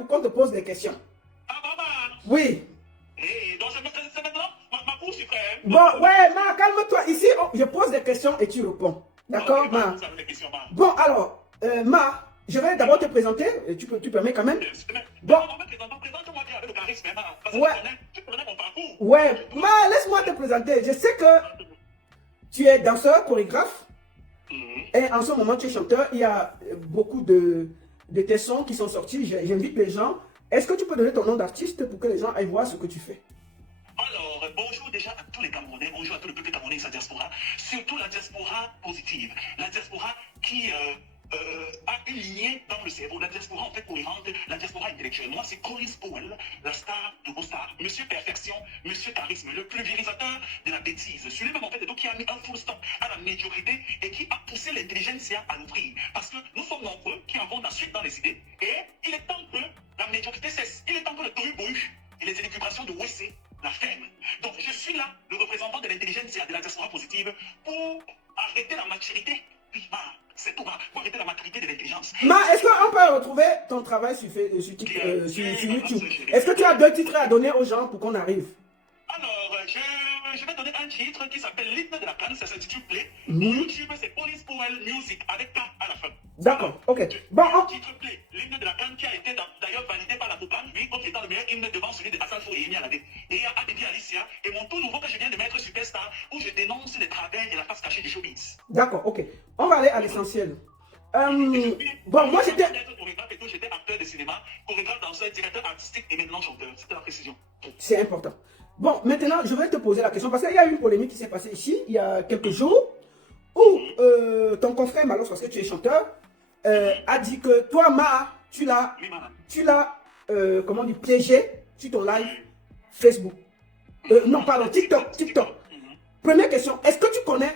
pour qu'on te pose des questions. Ah, maman. Oui. Donc, c'est maintenant ma cour suprême. Bon, ouais, Ma, calme-toi. Ici, je pose des questions et tu réponds. D'accord, Ok, Ma? vous avez des questions, Ma. Bon, alors, Ma, je vais d'abord te présenter. Et tu permets quand même. Bon. Présente-moi bien avec le charisme, Ma. Parce Ouais. que tu connais mon parcours. Ouais, Ma, laisse-moi te présenter. Je sais que tu es danseur, chorégraphe. Et en ce moment, tu es chanteur. Il y a beaucoup de tes sons qui sont sortis. J'invite les gens. Est-ce que tu peux donner ton nom d'artiste pour que les gens aillent voir ce que tu fais? Alors, bonjour déjà à tous les Camerounais, bonjour à tout le peuple camerounais et sa diaspora, surtout la diaspora positive, la diaspora qui a une lignée dans le cerveau, la diaspora en fait cohérente, la diaspora intellectuelle. Moi, c'est Collins Powell, la star de vos stars, Monsieur Perfection, Monsieur Charisme, le pulvérisateur de la bêtise, celui-même en fait qui a mis un full stop à la médiocrité et qui a poussé l'intelligentsia à l'ouvrir. Parce que nous sommes nombreux qui avons la suite dans les idées et il est temps que la médiocrité cesse, il est temps que le tohu-bohu et les élucubrations de Wessé la ferme. Donc je suis là, le représentant de l'intelligentsia, de la diaspora positive, pour arrêter la maturité. Oui, c'est tout, pour arrêter la maturité de l'intelligence. Est-ce qu'on peut retrouver ton travail sur YouTube? Est-ce que tu as 2 titres à donner aux gens pour qu'on arrive? Alors, je vais donner un titre qui s'appelle L'hymne de la canne, ça s'intitule Play. YouTube, c'est Police Powell Music avec K à la fin. D'accord, ok. Bon, un titre Play, l'hymne de la canne qui a été d'ailleurs validé par la Foucan, lui, comme étant le meilleur hymne devant celui de Hassan Fou et Emi Alade. Et il y a Abedi Alicia et mon tout nouveau que je viens de mettre Superstar, où je dénonce les travers et la face cachée du showbiz. D'accord, ok. On va aller à l'essentiel. Bon, moi j'étais acteur de cinéma, chorégraphe, danseur, directeur artistique et maintenant chanteur. C'était la précision. C'est important. Bon, maintenant, je vais te poser la question parce qu'il y a eu une polémique qui s'est passée ici, il y a quelques jours, où ton confrère Malos, parce que tu es chanteur, a dit que toi, tu l'as, comment dire, piégé sur ton live Facebook. Non, pardon, TikTok. Première question, est-ce que tu connais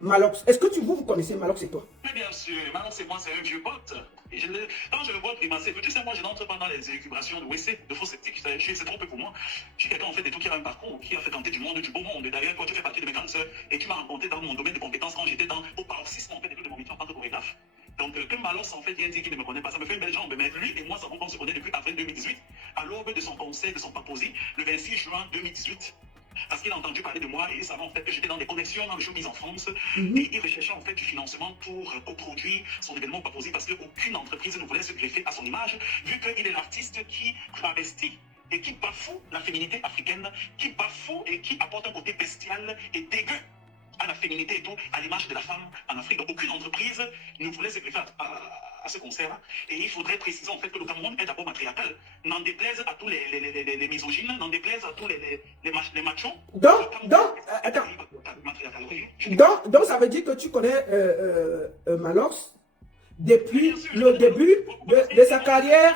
Malox? Est-ce que vous connaissez Malox et toi? Mais bien sûr, Malox et moi, c'est un vieux pote. Quand je le vois primasser, tu sais, moi, je n'entre pas dans les élucubrations de WC, de faux sceptiques. C'est trop peu pour moi. Je suis quelqu'un, en fait, et tout qui a un parcours, qui a fréquenté du monde, du beau monde. Et d'ailleurs, toi, tu fais partie de mes grandes sœurs et tu m'as rencontré dans mon domaine de compétences quand j'étais au paroxysme, en fait, de mon métier en tant que chorégraphe. Donc, que Malos, en fait, vient dire qu'il ne me connaît pas, ça me fait une belle jambe. Mais lui et moi, ça on se connaît depuis avril 2018, à l'aube de son concert, de son paposi, le 26 juin 2018. Parce qu'il a entendu parler de moi et il savait en fait que j'étais dans des connexions dans le showbiz en France et il recherchait en fait du financement pour coproduire son événement proposé parce qu'aucune entreprise ne voulait se greffer à son image vu qu'il est l'artiste qui travestit et qui bafoue la féminité africaine, qui bafoue et qui apporte un côté bestial et dégueu à la féminité et tout, à l'image de la femme en Afrique. Donc aucune entreprise ne voulait se greffer à ce concert-là. Et il faudrait préciser en fait que le Cameroun est d'abord matriarcal. N'en déplaise à tous les misogynes, n'en déplaise à tous les machos. Donc ça veut dire que tu connais Malox depuis le début de sa carrière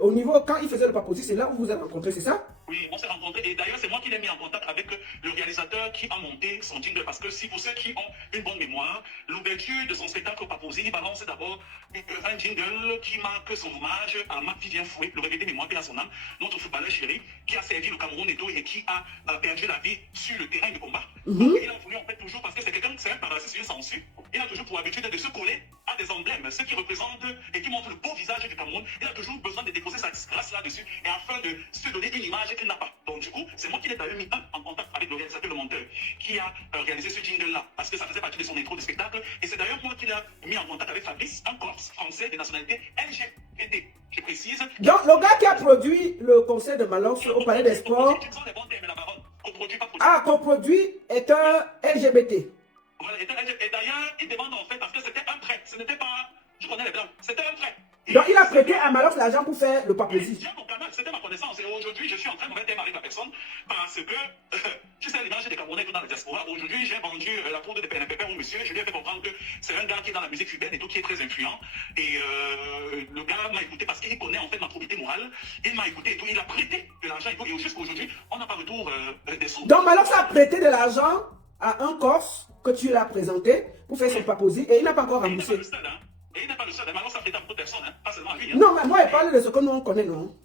au niveau, quand il faisait le paposi, c'est là où vous êtes rencontrés, c'est ça? Oui, on s'est rencontrés et d'ailleurs c'est moi qui l'ai mis en contact avec le réalisateur qui a monté son jingle parce que si pour ceux qui ont une bonne mémoire, l'ouverture de son spectacle Paposi, il balance d'abord un jingle qui marque son hommage à Marc-Vivien Fouet, le regretté mémoire paix à son âme, notre footballeur chéri qui a servi le Cameroun et tout et qui a perdu la vie sur le terrain de combat. Donc il a voulu en fait toujours, parce que c'est quelqu'un, c'est un parasite sur une sangsue, il a toujours pour habitude de se coller à des emblèmes, ceux qui représentent et qui montrent le beau visage du Cameroun. Il a toujours besoin de déposer sa disgrâce là-dessus et afin de se donner une image qu'il n'a pas. Donc du coup, c'est moi qui l'ai d'ailleurs mis en contact avec le réalisateur, le monteur, qui a réalisé ce jingle-là, parce que ça faisait partie de son intro de spectacle. Et c'est d'ailleurs moi qui l'ai mis en contact avec Fabrice, un Corse français de nationalité LGBT. Je précise. Donc le gars qui a produit le concert de Malox au Palais des Sports, coproduit est un LGBT. Voilà, et d'ailleurs, il demande en fait, parce que c'était un prêt, ce n'était pas, je connais les blancs, c'était un prêt. Donc il a prêté à Malox l'argent pour faire le paposi. C'était ma connaissance et aujourd'hui je suis en très mauvais terme avec la personne parce que tu sais l'image des Camerounais dans la diaspora. Aujourd'hui j'ai vendu la poudre de PNPP au monsieur, je lui ai fait comprendre que c'est un gars qui est dans la musique cubaine et tout, qui est très influent. Et le gars m'a écouté parce qu'il connaît en fait ma probité morale. Il m'a écouté et tout, il a prêté de l'argent et tout. Et jusqu'à aujourd'hui, on n'a pas retour des sous. Donc Malox a prêté de l'argent à un Corse que tu l'as présenté pour faire son paposi et il n'a pas encore remboursé. Et il n'est pas le seul, Malox a prêté à beaucoup de personnes, pas seulement à lui. Non, mais moi, il parle de ce que nous on connaît, non?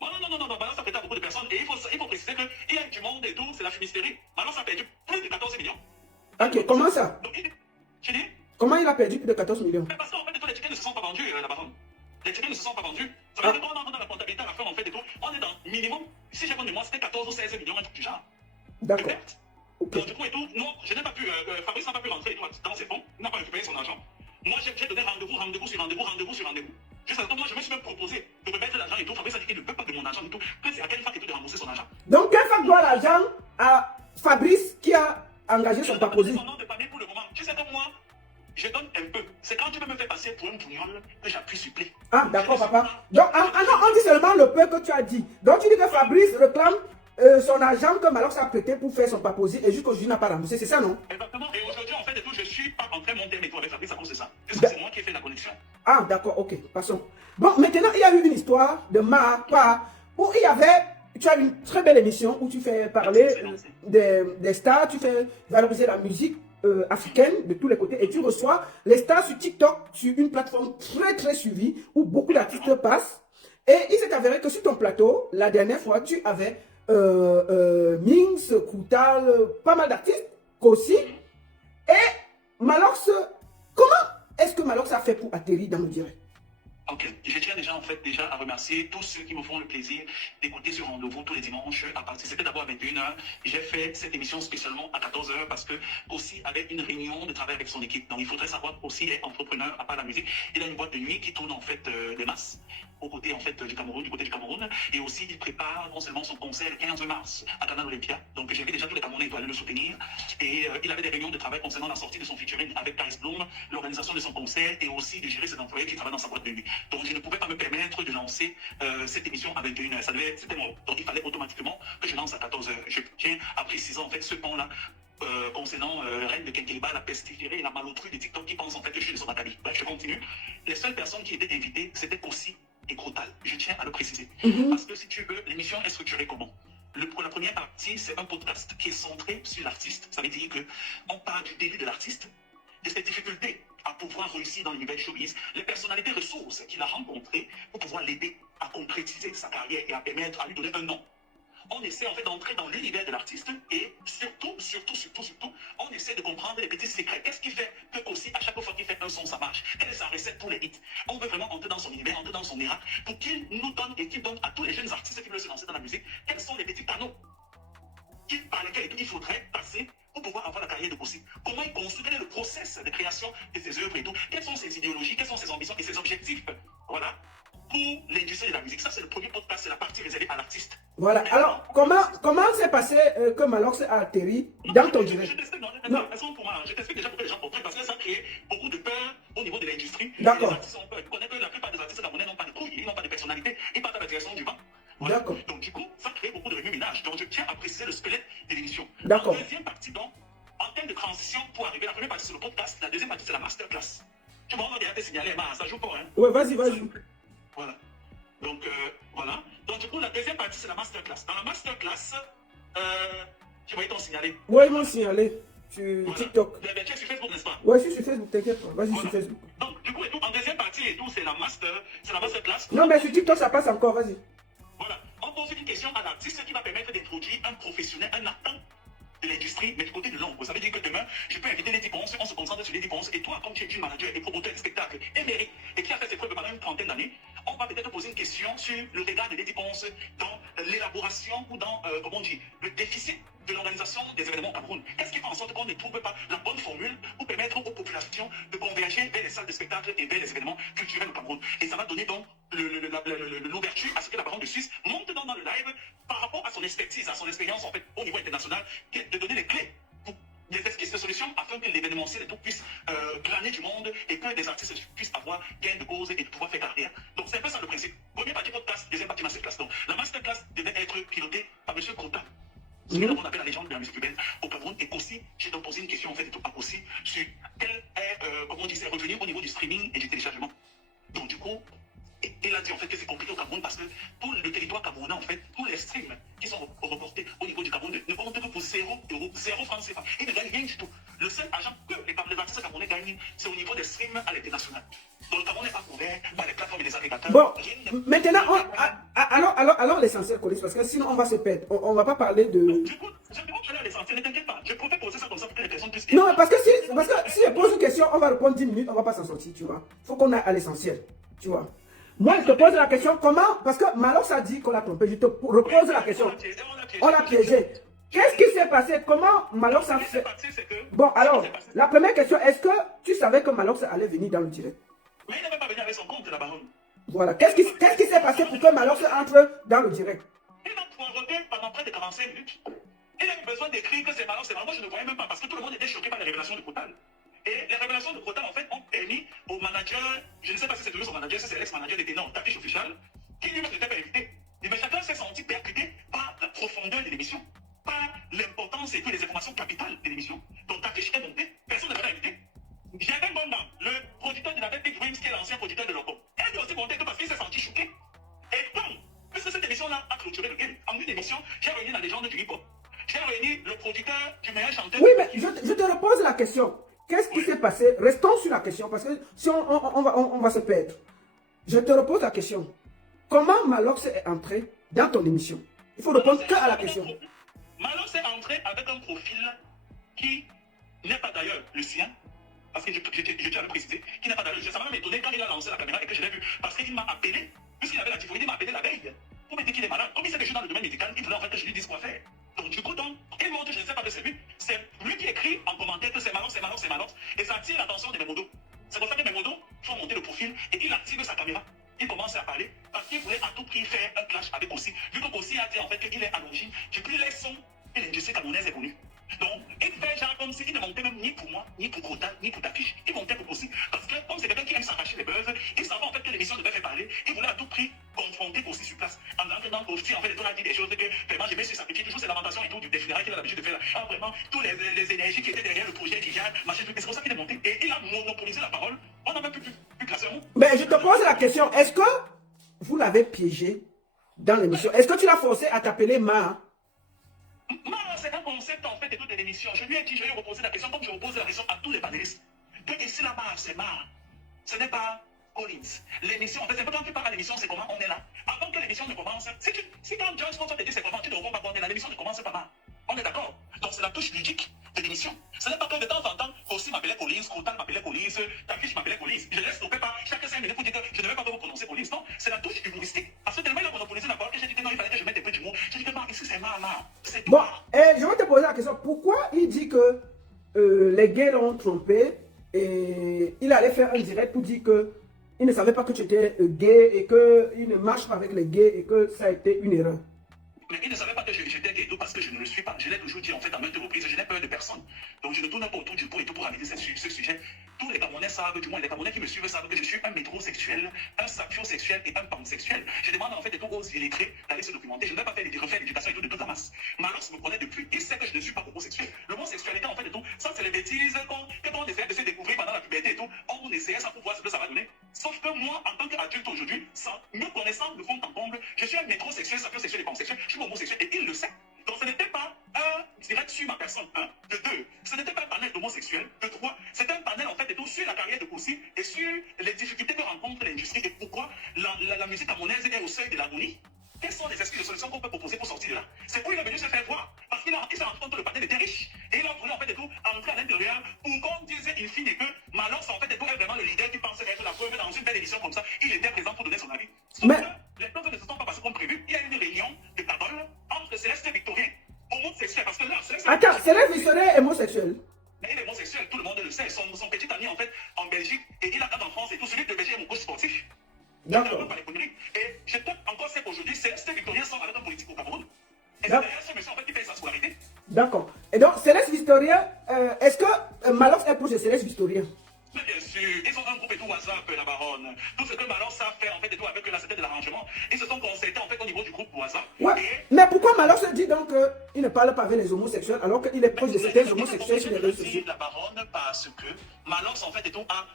Non, Malox a prêté à beaucoup de personnes et il faut préciser qu'il y a du monde et tout, c'est la fumisterie. Malox a perdu plus de 14 millions. Ok, comment ça? Tu dis? Comment il a perdu plus de 14 millions? Parce qu'en fait, tous les tickets ne se sont pas vendus là-bas. Les tickets ne se sont pas vendus. Ça veut dire qu'on entre dans la comptabilité à la fin, en fait, et tout. On est dans minimum, si j'ai bonne mémoire, c'était 14 ou 16 millions, un truc du genre. D'accord. Okay. Donc, du coup, et tout, non, je n'ai pas pu, Fabrice n'a pas pu rentrer et tout, dans ses fonds, il n'a pas récupéré son argent. Moi, j'ai donné rendez-vous sur rendez-vous. Jusqu'à ce que moi, je me suis même proposé de remettre l'argent et tout. Fabrice a dit qu'il ne peut pas de mon argent et tout. Que c'est à quelle fac et tout de rembourser son argent. Donc, quelle fac doit l'argent à Fabrice qui a engagé son paposé? Son nom de famille pour le moment. Tu sais que moi, je donne un peu. C'est quand tu peux me faire passer pour un bougnol que j'appuie sur play. Ah, d'accord, papa. Donc, non, on dit seulement le peu que tu as dit. Donc, tu dis que Fabrice réclame son argent que Malox a prêté pour faire son paposé et jusqu'aujourd'hui n'a pas remboursé, c'est ça, non? Exactement. Et aujourd'hui, en fait, et tout, je suis pas en train de monter mes avec Fabrice à cause de ça. Parce que c'est moi qui ai fait la connexion. Ah, d'accord, ok, passons. Bon, maintenant, il y a eu une histoire de ma part où il y avait, tu as une très belle émission où tu fais parler des stars, tu fais valoriser la musique africaine de tous les côtés et tu reçois les stars sur TikTok, sur une plateforme très très suivie où beaucoup d'artistes passent. Et il s'est avéré que sur ton plateau, la dernière fois, tu avais Minx, Koutal, pas mal d'artistes, Kossi. Et Malox, comment est-ce que Malox a fait pour atterrir dans le direct? Ok, je tiens déjà en fait à remercier tous ceux qui me font le plaisir d'écouter ce rendez-vous tous les dimanches à partir. C'était d'abord à 21h. J'ai fait cette émission spécialement à 14h parce que aussi avec une réunion de travail avec son équipe. Donc il faudrait savoir aussi est entrepreneur à part la musique. Il a une boîte de nuit qui tourne en fait des masses au côté en fait du Cameroun, et aussi il prépare non seulement son concert le 15 mars à Canal Olympia. Donc j'ai vu déjà tous les Camerounais aller le soutenir et il avait des réunions de travail concernant la sortie de son featuring avec Caris Bloom, l'organisation de son concert et aussi de gérer ses employés qui travaillent dans sa boîte de nuit. Donc je ne pouvais pas me permettre de lancer cette émission à 21h. C'était mort. Donc il fallait automatiquement que je lance à 14h. Je tiens à préciser en fait ce pan-là. Concernant Reine de Kenkeliba, la pestiférée et la malotrie de TikTok qui pense en fait que je suis de son acabit. Bref, je continue. Les seules personnes qui étaient invitées, c'était Kossi et Koutal. Je tiens à le préciser. Parce que si tu veux, l'émission est structurée comment? Pour la première partie, c'est un podcast qui est centré sur l'artiste. Ça veut dire qu'on parle du début de l'artiste, de ses difficultés à pouvoir réussir dans l'univers showbiz, les personnalités ressources qu'il a rencontrées pour pouvoir l'aider à concrétiser sa carrière et à permettre à lui donner un nom. On essaie en fait d'entrer dans l'univers de l'artiste et surtout, on essaie de comprendre les petits secrets. Qu'est-ce qui fait que aussi à chaque fois qu'il fait un son, ça marche? Quelle est sa recette pour les hits? On veut vraiment entrer dans son univers, entrer dans son era pour qu'il nous donne et qu'il donne à tous les jeunes artistes qui veulent se lancer dans la musique quels sont les petits panneaux par lesquels il faudrait passer pour pouvoir avoir la carrière de Kossi. Comment il construit, quel est le process de création de ses œuvres et tout, quelles sont ses idéologies, quelles sont ses ambitions et ses objectifs. Voilà. Pour l'industrie de la musique. Ça, c'est le premier podcast, c'est la partie réservée à l'artiste. Voilà. Alors, comment s'est passé que Malox a atterri dans ton direct? Je t'explique déjà pour que les gens comprennent, parce que ça crée beaucoup de peur au niveau de l'industrie. D'accord. Les artistes ont peur. Tu connais que la plupart des artistes camerounais n'ont pas de couilles, ils n'ont pas de personnalité, ils partent à la direction du vent. Voilà. D'accord. Donc, du coup, ça crée beaucoup de remue-ménage. Donc, je tiens à préciser le squelette de l'émission. D'accord. La deuxième partie, donc, en termes de transition pour arriver, la première partie, c'est le podcast, la deuxième partie, c'est la masterclass. Tu m'as déjà fait signaler, ça joue pas, hein? Ouais, vas-y. Voilà. Donc, voilà. Donc, du coup, la deuxième partie, c'est la masterclass. Dans la masterclass, tu m'as été signalé. Ouais, ils m'ont signalé sur TikTok. Tu es sur Facebook, n'est-ce pas? Ouais, je suis sur Facebook, t'inquiète pas. Vas-y, sur Facebook. Donc, du coup, en deuxième partie et tout, c'est la masterclass. Non, mais sur TikTok, ça passe encore, vas-y. Voilà. On pose une question à l'artiste qui va permettre d'introduire un professionnel, un acteur de l'industrie, mais du côté de l'ombre. Ça veut dire que demain, je peux inviter Lady Ponce, on se concentre sur Lady Ponce, et toi, comme tu es une manager et promoteur de spectacle émérite, et qui a fait ses preuves pendant une trentaine d'années, on va peut-être poser une question sur le regard de Lady Ponce dans l'élaboration ou dans, comment on dit, le déficit de l'organisation des événements au Cameroun. Qu'est-ce qui fait en sorte qu'on ne trouve pas la bonne formule pour permettre aux populations de converger vers les salles de spectacle et vers les événements culturels au Cameroun? Et ça va donner donc l'ouverture à ce que la parole de Suisse monte dans le live par rapport à son expertise, à son expérience en fait au niveau international, de donner les clés pour des esquisses de solutions afin que l'événementiel et tout puisse glaner du monde et que des artistes puissent avoir gain de cause et de pouvoir faire carrière. Donc c'est un peu ça le principe. Première partie podcast, deuxième partie masterclass. Donc la masterclass devait être pilotée par M. Kota. C'est qu'on appelle la légende de la musique cubaine au Cameroun. Et Kossi, j'ai donc posé une question en fait à Kossi sur quel est, comment on dit, ses revenus au niveau du streaming et du téléchargement. Donc du coup, il a dit en fait que c'est compliqué au Cameroun parce que tout le territoire camerounais, en fait, tous les streams qui sont reportés au niveau du Cameroun ne comptent que pour 0 euros, 0 francs CFA. Ils ne gagnent rien du tout. Le seul argent que les artistes camerounais gagnent, c'est au niveau des streams à l'international. Donc le Cameroun n'est pas couvert par les plateformes et les agrégateurs. Bon, maintenant, alors l'essentiel, Colis, parce que sinon on va se perdre. On ne va pas parler de... Du coup, je peux aller à l'essentiel, ne t'inquiète pas. Je préfère poser ça comme ça pour que les personnes puissent... Non, parce que si je pose une question, on va répondre 10 minutes, on ne va pas s'en sortir, tu vois. Il faut qu'on aille à l'essentiel, tu vois. Moi, je te pose la question, comment, parce que Malox a dit qu'on l'a trompé, je te repose la question. On l'a piégé. Qu'est-ce qui s'est passé? Comment Malox a fait? Bon, alors, la première question, est-ce que tu savais que Malox allait venir dans le direct? Mais il n'avait pas venu avec son compte, la baronne. Voilà. Qu'est-ce qui s'est passé pour que Malox entre dans le direct? Il m'a poireauté pendant près de 45 minutes. Il a eu besoin d'écrire que c'est Malox, c'est Malox. Moi, je ne voyais même pas parce que tout le monde était choqué par les révélations de Kotal. Et les révélations de Kotal, en fait, ont permis au manager, je ne sais pas si c'est toujours son manager, si c'est l'ex-manager des ténors, Tapiche officiel, qui lui-même n'était pas invité. Mais chacun s'est senti percuté par la profondeur de l'émission, par l'importance et puis les informations capitales de l'émission. Donc Tapiche est monté, personne ne l'avait invité. J'avais un bon dame, le producteur de la Big Dreams, qui est l'ancien producteur de Loco. Elle est aussi monté parce qu'il s'est senti choqué. Et donc, puisque cette émission-là a clôturé le game, en une émission, j'ai réuni la légende du hip-hop. J'ai réuni le producteur du meilleur chanteur. Oui, mais je te repose la question. Qu'est-ce qui s'est passé? Restons sur la question parce que si on va se perdre. Je te repose la question. Comment Malox est entré dans ton émission? Il faut répondre que à la question. Malox est entré avec un profil qui n'est pas d'ailleurs le sien. Parce que je tiens à le préciser, qui n'est pas d'ailleurs le sien. Ça m'a même étonné quand il a lancé la caméra et que je l'ai vu. Parce qu'il m'a appelé, puisqu'il avait la typhoïde, il m'a appelé la veille. Pour me dire qu'il est malade. Comme il sait que je suis dans le domaine médical, il voulait en fait que je lui dise quoi faire. Donc du coup, il montre, je ne sais pas que c'est lui. C'est lui qui écrit en commentaire que c'est Malox, c'est Malox, c'est Malox. Et ça attire l'attention de Memodo. C'est pour ça que Memodo font monter le profil et il active sa caméra. Il commence à parler parce qu'il voulait à tout prix faire un clash avec Kossi. Vu que Kossi a dit en fait qu'il est à l'origine, depuis les sons et l'industrie camerounaise est connue. Donc, il fait genre comme s'il ne montait même ni pour moi, ni pour Kota, ni pour Tapiche. Il montait pour Kossi. Parce que comme c'est quelqu'un qui aime s'arracher les buzz, il savait en fait que l'émission devait faire parler. Il voulait à tout prix confronter Kossi sur place. En entrant Kossi, en fait, il a dit des choses que vraiment j'ai mis sur sa petite, toujours ses lamentations et tout, du défilé qu'il a l'habitude de faire là. Ah, vraiment, tous les énergies qui étaient derrière le projet qui gère, machin, c'est pour ça qu'il est monté. Et il a monopolisé la parole. On n'a même plus classer un mot. Mais je te pose la question, est-ce que vous l'avez piégé dans l'émission? Est-ce que tu l'as forcé à t'appeler Ma? C'est un concept en fait de toute l'émission. Je lui ai dit, je vais reposer la question comme je repose la question à tous les panélistes. Que ici la barre, c'est marre. Ce n'est pas Collins. L'émission, en fait, c'est pas quand tu parles à l'émission, c'est comment on est là. Avant que l'émission ne commence, si quand Joyce Sponsor te dit c'est comment, tu ne réponds pas quand on est là, l'émission ne commence pas mal. On est d'accord? Donc c'est la touche ludique de l'émission. Ce n'est pas que de temps en temps, Kossi m'appelait Collins, Kotal m'appelait Collins, Tafish m'appelait Collins. Je laisse stopper pas chaque 5 minutes pour dire que je ne vais pas vous prononcer Collins. Non, c'est la touche humoristique. Parce que tellement il a monopolisé la parole que j'ai dit que non, il fallait que je mette des petits mots. J'ai dit que non, ici c'est marre. C'est bon, je vais te poser la question. Pourquoi il dit que les gays l'ont trompé et il allait faire un direct pour dire que il ne savait pas que tu étais gay et qu'il ne marche pas avec les gays et que ça a été une erreur? Mais il ne savait pas que j'étais gay parce que je ne le suis pas. Je l'ai toujours dit en fait à maintes reprises. Je n'ai peur de personne. Donc je ne tourne pas autour du pot et tout pour analyser ce sujet. Tous les Camerounais savent, du moins les Camerounais qui me suivent savent que je suis un métrosexuel, un sapiosexuel et un pansexuel. Je demande en fait aux illettrés d'aller se documenter. Je ne vais pas refaire l'éducation et tout de toute la masse. Malox me connaît depuis. Il sait que je ne suis pas homosexuel. L'homosexualité en fait et tout, ça c'est les bêtises qu'on essaie de se découvrir pendant la puberté et tout. On essayait ça pour voir ce que ça va donner. Sauf que moi, en tant qu'adulte aujourd'hui, me connaissant de fond en comble, je suis un métrosexuel, sapiosexuel et pansexuel. Je suis homosexuel et il le sait. Donc ce n'était pas un direct sur ma personne, de deux. Ce n'était pas un panel d'homosexuels, de trois. C'était un panel en fait et tout sur la carrière de Kossi et sur les difficultés que rencontre l'industrie et pourquoi la musique camerounaise est au seuil de l'agonie. Quelles sont les excuses de solutions qu'on peut proposer pour sortir de là? C'est où il est venu se faire voir. Parce qu'il s'est rendu compte que le panel était riche. Et il a voulu en fait et tout entrer à l'intérieur pour qu'on dise in fine que Malox en fait et tout est vraiment le leader qui pensait être la preuve dans une belle émission comme ça. Il était présent pour donner son avis. Sauf que les choses ne se sont pas passées comme prévu. Il y a eu une réunion de parole entre Céleste et Victorien. Homosexuel. Parce que là, Céleste. Attends, Céleste Victorien est homosexuel. Mais il est homosexuel, tout le monde le sait. Son petit ami en fait en Belgique et il a en France et tout. Celui de Belgique est mon coach sportif. D'accord. Et je peux encore sais qu'aujourd'hui, Céleste Victorien sort avec un politique au Cameroun. Et c'est d'ailleurs ce monsieur en fait qui fait sa scolarité. D'accord. Et donc, Céleste Victorien, est-ce que Malox est proche de Céleste Victorien? Mais bien sûr, ils ont un groupe et tout WhatsApp, la baronne. Tout ce que Malox a fait en fait et tout avec la CT de l'arrangement, ils se sont concertés en fait au niveau du groupe WhatsApp. Ouais. Mais pourquoi Malox dit donc qu'il ne parle pas avec les homosexuels alors qu'il est proche de certains homosexuels sur les réseaux sociaux? La baronne parce que Malox en fait et tout a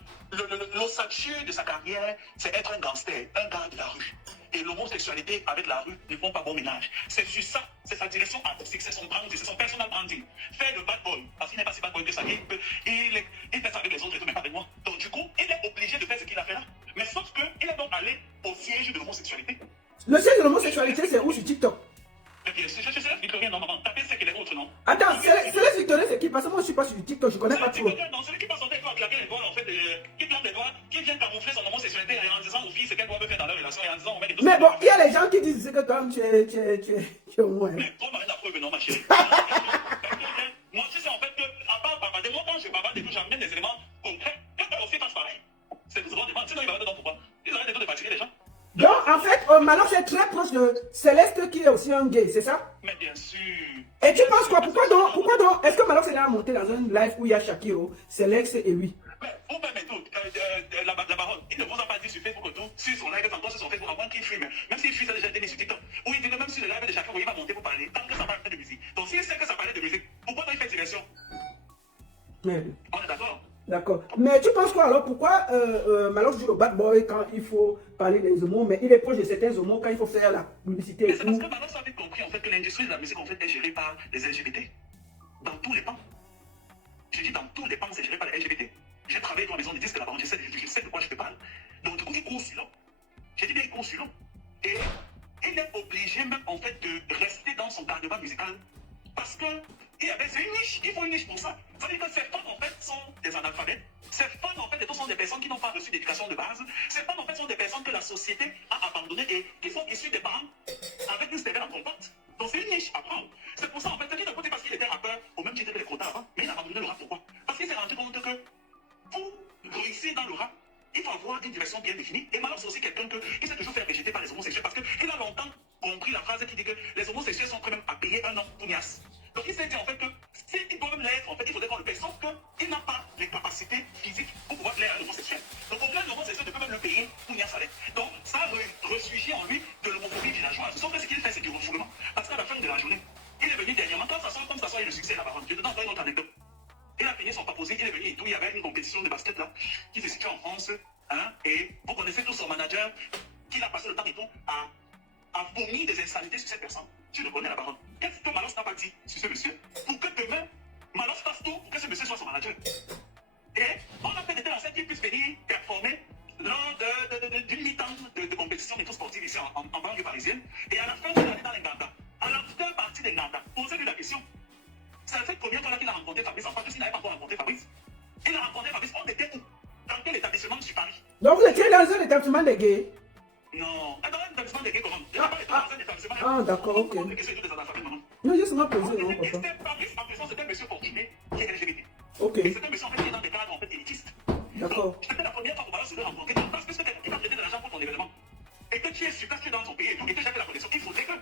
l'ossature de sa carrière, c'est être un gangster, un gars de la rue. Et l'homosexualité avec la rue ne font pas bon ménage. C'est sur ça, c'est sa direction artistique, c'est son branding, c'est son personal branding. Faire le bad boy, parce qu'il n'est pas si bad boy que ça, il fait ça avec les autres et tout, mais pas avec moi. Donc du coup, il est obligé de faire ce qu'il a fait là. Mais sauf qu'il est donc allé au siège de l'homosexualité. Le siège de l'homosexualité, c'est où sur TikTok? Eh bien, c'est Céleste Victorien, non, maman. Tapez ce qu'il est autre, non? Attends, Céleste Victorien, c'est qui? Parce que moi, je ne suis pas sur TikTok, je ne connais pas trop. Non, celui qui passe son tête à claquer les doigts, en fait, qui plante les doigts, qui vient camoufler son homosexualité en disant aux filles ce qu'elles doivent faire dans leur relation et en disant, on met les deux. Mais bon, il y a les gens qui disent que toi, tu es au moins. Mais trop marrer la preuve, non, ma chérie. Moi, je sais en fait que, à part bavarder, moi, quand je bavarde et que j'amène des éléments concrets, que eux aussi fassent pareil. C'est tout simplement, sinon ils bavardent, donc pourquoi? Ils arrêtent de fatiguer les gens. Donc, en fait, Malok, c'est très proche de Céleste qui est aussi un gay, c'est ça? Mais bien sûr. Et tu penses quoi? Pourquoi donc est-ce que Malok s'est là monté dans un live où il y a Shakiro, Céleste et lui? Mais vous permettez tout. La baronne, il ne vous a pas dit sur Facebook que tout, sur son live, tantôt sur son Facebook, avant qu'il fume. Même s'il fume, ça a déjà été mis sur TikTok. Ou il dit que même sur le live de chacun, vous voyez, il va monter pour parler, tant que ça parle de musique. Donc s'il sait que ça parlait de musique, pourquoi il fait direction? Mais, On est d'accord? d'accord. Mais tu penses quoi alors? Pourquoi Malok joue le bad boy quand il faut parler des homos, mais il est proche de certains homos quand il faut faire la publicité Mais et c'est parce tout? que Malok a vite compris en fait que l'industrie de la musique en fait est gérée par les LGBT. Dans tous les pans. Je dis dans tous les pans, c'est géré par les LGBT. J'ai travaillé dans la maison de disques là-bas, je sais de quoi je te parle. Donc, du coup, il court sur l'eau. J'ai dit bien, il court sur l'eau. Et il est obligé même, en fait, de rester dans son carnaval musical. Parce que, c'est une niche, il faut une niche pour ça. Ça veut dire que ces femmes, en fait, sont des analphabètes. Ces femmes, en fait, sont des personnes qui n'ont pas reçu d'éducation de base. Ces femmes, en fait, sont des personnes que la société a abandonnées et qui sont issues des parents avec une cervelle en contact. Donc, c'est une niche à prendre. C'est pour ça, en fait, que d'un côté, parce qu'il était rappeur, au même titre que les quotas avant, mais il a abandonné le rap. Pourquoi? Parce qu'il s'est rendu compte que pour réussir dans le rap, il faut avoir une direction bien définie. Et Malok, c'est aussi quelqu'un qui s'est toujours fait rejeter par les homosexuels parce qu'il a longtemps compris la phrase qui dit que les homosexuels sont quand même à payer un homme pour niasse. Donc il s'est dit en fait que s'il doit même l'être, en fait, il faudrait qu'on le paye. Sauf qu'il n'a pas les capacités physiques pour pouvoir l'être un homosexuel. Donc au final, l'homosexuel ne peut même le payer pour niasse à l'aide. Donc ça a ressurgi en lui de l'homophobie villageoise. Sauf que ce qu'il fait, c'est du refoulement. Parce qu'à la fin de la journée, il est venu dernièrement, comme ça soit, il le succès là-bas. Je te donne une autre anecdote. Il a payé son paposé, il est venu et tout. Il y avait une compétition de basket là, qui se situe en France. Hein, et vous connaissez tous son manager, qui a passé le temps et tout à vomir des insanités sur cette personne. Tu le connais la baronne. Qu'est-ce que Malos n'a pas dit sur ce monsieur pour que demain, Malos fasse tout pour que ce monsieur soit son manager? Et on a fait des telles qu'il puisse venir performer lors d'une mi-temps de compétition des sportive ici en banlieue parisienne. Et à la fin de l'année dans les Nganda, à la fin partie des Nganda, posez-lui la question. C'est la fait combien de fois qu'il a rencontré Fabrice en fait, qu'il n'avait pas encore rencontré Fabrice. Il a rencontré Fabrice, on était où? Dans quel établissement sur Paris? Donc vous étiez dans un établissement des gays? Non, dans un établissement des gays comment? Il n'a pas été dans un établissement. Ah, d'accord, ok. Non, juste ma posé, non, papa. Fabrice, en plus, c'était un monsieur fortuné qui est LGBT. Ok. Et c'est un monsieur en fait qui est dans des cadres en fait élitistes. D'accord. C'était la première fois qu'on va se rencontrer parce que c'est quelqu'un qui va prêter de l'argent pour ton événement. Et que tu es super, tu es dans ton pays et tout, et que j'avais la connexion, il faudrait que.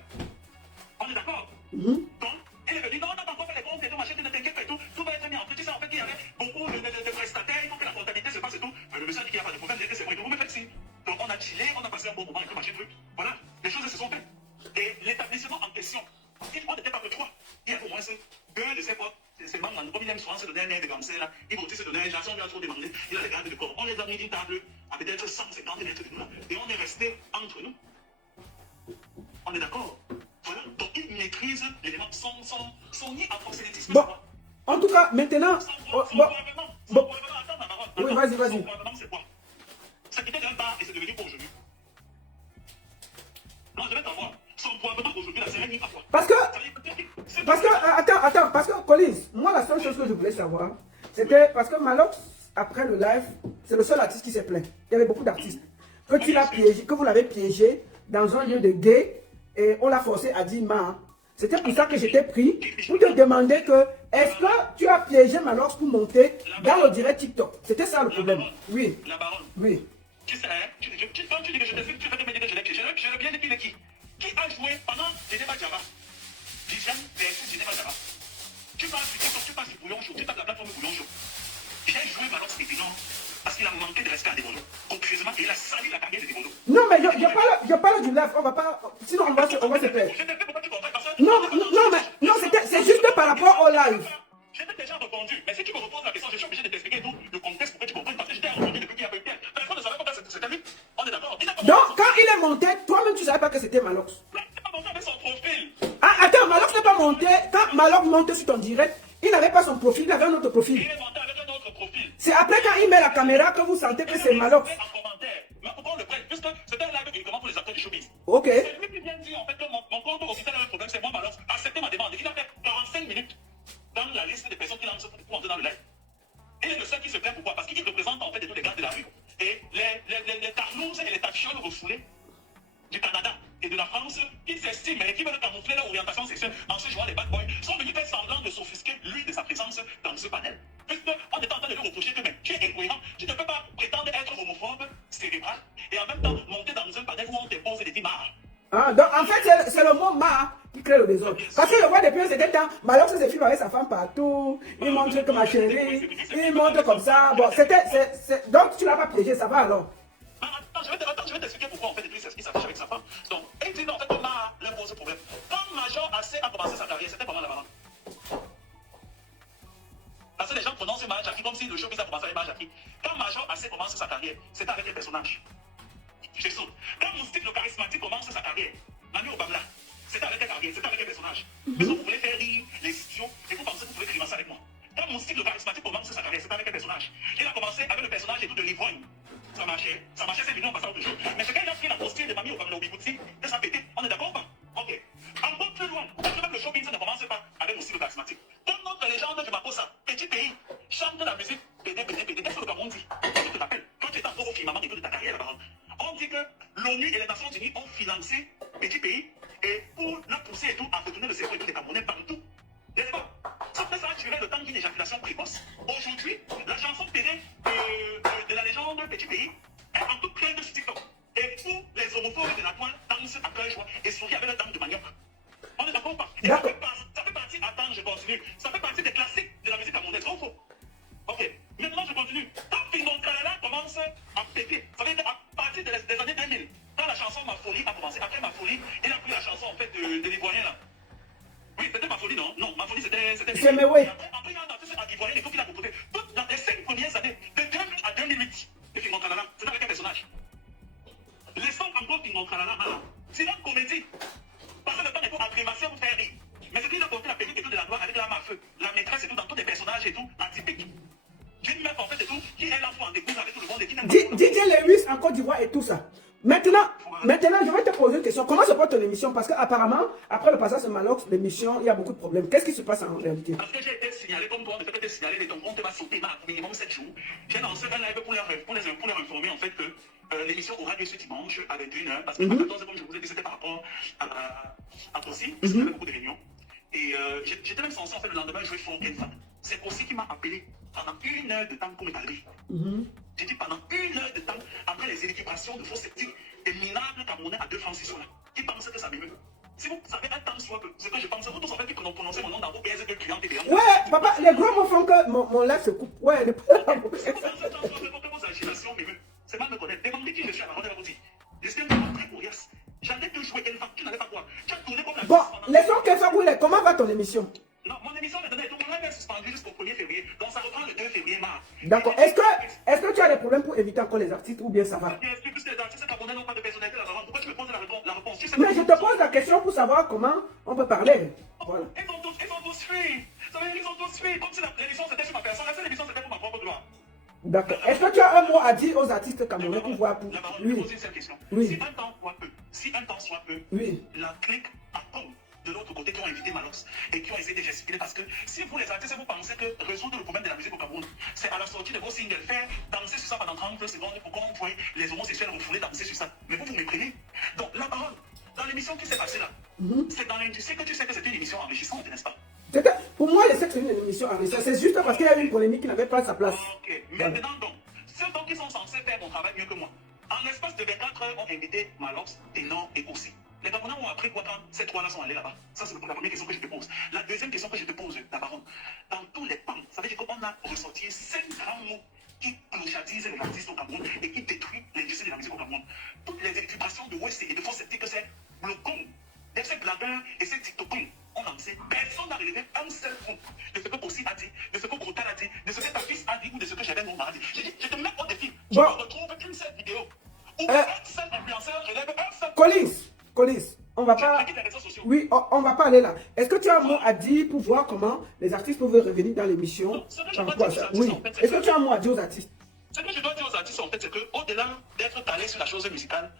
On est d'accord? Donc, elle est venue, non, on n'a pas encore fait les comptes et tout, machin, ne t'inquiète pas et tout, tout va être mis en fait. Tu sais, en fait, il y avait beaucoup de prestataires, il faut que la comptabilité se passe et tout. Le monsieur a dit qu'il n'y a pas de problème, c'est vrai, vous me faites signe. Donc, on a chillé, on a passé un bon moment et tout, machin, truc. Voilà, les choses se sont faites. Et l'établissement en question, on n'était pas que trois. Il y a au moins deux de ses potes, ses membres, comme il aime souvent se donner un air de cancer, là, il va aussi se donner un jargon, on lui a trop demandé, il a des gardes de corps. On les a mis d'une table à peut-être 150 mètres de nous là. Et on est resté entre nous. On est d'accord? Voilà, donc il maîtrise l'élément, son nid en proxénétisme. Bon, en tout cas, maintenant. Bon. Oui, vas-y. Son gouvernement, c'est quoi? Ça quittait d'un bar et c'est devenu pour aujourd'hui. Non, je vais t'avoir. Son gouvernement aujourd'hui, là, c'est un nid à quoi? Parce que, Collins, moi, la seule chose que je voulais savoir, c'était parce que Malok, après le live, c'est le seul artiste qui s'est plaint. Il y avait beaucoup d'artistes. Que vous l'avez piégé dans un lieu de gay et on l'a forcé à dire ma. C'était pour ça que j'étais pris pour te demander que est-ce que tu as piégé Malok pour monter dans le direct TikTok? C'était ça le problème. Oui. La baronne. Oui. Tu sais, tu dis que je t'ai fait, tu fais de me dire que je l'ai piégé. Je l'ai bien dit, il est qui? Qui a joué pendant Geneva Java? Dixième versus Geneva Java. Tu parles du TikTok, tu parles du bouillon chaud, tu parles de la plateforme bouillon chaud. J'ai joué Malok Spépinon parce qu'il a manqué de respect à Débolo. Confusément, et il a sali la carrière de Débolo. Non, mais je parle du live, on va pas. Sinon, on va se perdre. Non, c'est juste par rapport au live. Je t'ai déjà répondu, mais si tu me reposes la question, je suis obligé de t'expliquer tout le contexte pour que tu comprennes. Parce que j'étais répondu depuis qu'il y a peu de temps. Personne ne savait pas que c'était lui. On est d'accord. Donc, quand il est monté, toi-même, tu ne savais pas que c'était Malox. Il n'est pas monté avec son profil. Ah, attends, Malox n'est pas monté. Quand Malox monte sur ton direct, il n'avait pas son profil, il avait un autre profil. Il est monté avec un autre profil. C'est après quand il met la caméra que vous sentez que c'est Malox. En commentaire. Mais pourquoi on le prête? Puisque c'était un live uniquement pour les acteurs du showbiz. Ok. C'est lui qui vient dire en fait que mon compte officiel a un problème, c'est moi Malox. Acceptez ma demande. Il a fait 45 minutes dans la liste des personnes qui lancent pour entrer dans le live. Il est le seul qui se plaint. Pourquoi? Parce qu'il représente en fait tous les gars de la rue. Et les tarlouses et les tachioles refoulés et de la France qui s'estiment et qui veulent camoufler leur orientation sexuelle en se jouant les bad boys sont venus faire semblant de s'offusquer lui de sa présence dans ce panel. Puisqu'on est en train de lui reprocher que mais tu es incohérent, tu ne peux pas prétendre être homophobe, cérébral et en même temps monter dans un panel où on te pose des marres. Ah, donc en fait, c'est le mot ma qui crée le désordre. Parce que je vois depuis un certain temps, Malox se filme avec sa femme partout, il montre que ma chérie, il montre comme ça. Bon, donc tu l'as pas piégé, ça va alors. Attends, je vais t'expliquer pourquoi en fait il s'affiche avec sa femme. Donc, il dit en fait que Ma leur pose problème. Quand Major AC a commencé sa carrière, c'était comment là-bas? Parce que les gens prononcent Ma Jackie comme si le showbiz a commencé avec Ma Jackie. Quand Major AC commence sa carrière, c'était avec les personnages. Je saute. Quand Moustique le charismatique commence sa carrière, Manu Obamla, c'était avec les personnages. Mais vous voulez faire rire les studios et vous pensez que vous pouvez grimacer avec moi. Quand Moustique le charismatique commence sa carrière, c'était avec les personnages. Il a commencé avec le personnage et tout de l'Ivogne. Ça marchait 5 millions en passant toujours. Mais c'est quand il a pris la posture de Mami Obamla au Bigouti que ça pétait. On est d'accord ou pas? Ok. En gros, plus loin, parce que même le showbiz ne commence pas avec Moustique le charismatique. Comme notre légende du Makossa, petit pays, chante de la musique, pédé. Qu'est-ce que le Cameroun dit? Tu te rappelles, quand tu étais encore au firmament et tout de ta carrière là-bas, on dit que l'ONU et les Nations Unies ont financé petit pays et pour le pousser et tout à retourner le cerveau et tout des Camerounais partout. N'est-ce pas? Sauf que ça a duré le temps d'une éjaculation précoce. Aujourd'hui, la chanson pédée de la légende Petit Pays est en toute pleine de TikTok. Et tous les homophobes de la toile dansent à cœur joie et sourient avec leur dame de manioc. On est d'accord ou pas? Et ça fait partie, attends, je continue. Ça fait partie des classiques de la musique camerounaise. Trop faux. Ok, maintenant je continue. Quand Pingon Kalala commence à péter, ça veut dire à partir des années 2000, quand la chanson Ma Folie a commencé, après Ma Folie, il a pris la chanson en fait de l'Ivoirien là. Oui, c'était Ma Folie, non? Non, Ma Folie c'était. C'est mais oui. Après, il a dansé sur Ivoirien et tout qu'il a proposé. Toutes dans les 5 premières années, de 2000 à 2008, de Pingon Kalala, c'était avec un personnage. Laissons encore Pingon Kalala, c'est une comédie. Parce que le temps est pour agrémasser ou faire rire. Mais c'est qu'il a porté la période et tout de la gloire avec la feu, la maîtresse et tout, dans tous les personnages et tout, atypiques. J'ai une meuf en fait et tout, qui est là pour en découvrir avec tout le monde et qui n'aime pas. DJ Lewis en Côte d'Ivoire et tout ça. Maintenant, je vais te poser une question. Comment se porte ton émission? Parce qu'apparemment, après le passage de Malox, l'émission, il y a beaucoup de problèmes. Qu'est-ce qui se passe en réalité? Parce que j'ai été signalé comme toi, on fait signalé et ton compte va sauter minimum 7 jours. J'ai lancé un live pour leur informer en fait que l'émission aura lieu ce dimanche à 21h. Parce que à 14h, comme je vous ai dit, c'était par rapport à Tossi, parce qu'il y avait beaucoup de réunions. Et j'étais même censé en fait le lendemain jouer Fort Kenfa. C'est aussi qui m'a appelé pendant 1 heure de temps pour me parler. J'ai dit pendant 1 heure de temps, après les élucubrations de faux sceptiques, des minables Camerounais à 2 francs 6 là, qui pensaient que ça m'émeut. Si vous savez un temps soit peu, ce que je pense, vous tous en fait qui prononcez mon nom dans vos PS de clients TPM. Ouais, papa, les gros mots font que mon lèvre se coupe. Ouais, les Si vous pensez un temps soit peu, que vos agitations m'émeuvent, c'est mal me connaître. Demandez qui je suis à la parole de vous dire. J'étais un peu très coriace. J'allais te jouer une femme, tu n'allais pas voir. Tu as tourné comme la bon, laissons qu'elle soit brûlée. Comment va ton émission? Non, mon émission maintenant est tout le monde est suspendu jusqu'au 1er février. Donc ça reprend le 2 février mars. D'accord. Est-ce que tu as des problèmes pour éviter encore les artistes ou bien ça va? Puisque les artistes camerounais n'ont pas de personnalité là-bas, pourquoi tu me poses la réponse? Mais je te pose la question pour savoir comment on peut parler. Voilà. Ils ont tous fui. Ça veut dire qu'ils ont tous fui. Comme si l'émission c'était sur ma personne, la seule émission c'était pour ma propre gloire. D'accord. Est-ce que tu as un mot à dire aux artistes camerounais pour voir pour... Je vais poser une seule question. Oui. Si un temps soit peu, Oui. la clique à Pau de l'autre côté qui ont invité Malox et qui ont essayé de gesticuler parce que si vous les artistes vous pensez que résoudre le problème de la musique au Cameroun c'est à la sortie de vos singles faire danser sur ça pendant 30 secondes pour qu'on voit les homosexuels refoulés danser sur ça, mais vous méprenez. Donc la parole dans l'émission qui s'est passée là, c'est dans l'industrie que tu sais que c'était une émission enrichissante, n'est-ce pas? Pour moi, je sais que c'est une émission enrichissante. C'est juste parce qu'il y a eu une polémique qui n'avait pas sa place. Ok, maintenant donc, ceux donc qui sont censés faire mon travail mieux que moi, en l'espace de 24 heures, ont invité Malox, Ténor et aussi. Les Camerounais ont appris quoi quand ces trois-là sont allés là-bas? Ça, c'est la première question que je te pose. La deuxième question que je te pose, la baronne, dans tous les pans, ça veut dire qu'on a ressorti 5 grands mots qui clochardisent les artistes au Cameroun et qui détruisent l'industrie de la musique au Cameroun. Toutes les élucubrations de WC et de faux sceptiques que c'est bloquons. Et ces blagueurs et ces TikTokers ont lancé. Personne n'a relevé un seul point de ce que Possi a dit, de ce que Grotal a dit, de ce que ta fils a dit ou de ce que j'avais mon mari. J'ai dit, je te mets au défi. Je me retrouve une seule vidéo où un seul influenceur relève un seul. Collins, on va pas... Oui, on va pas aller là. Est-ce que tu as un mot à dire pour voir comment les artistes peuvent revenir dans l'émission? Oui. Est-ce que tu as un mot à dire aux artistes? Ce que je dois dire aux artistes, en fait, c'est qu'au-delà d'être calé sur la chose musicale,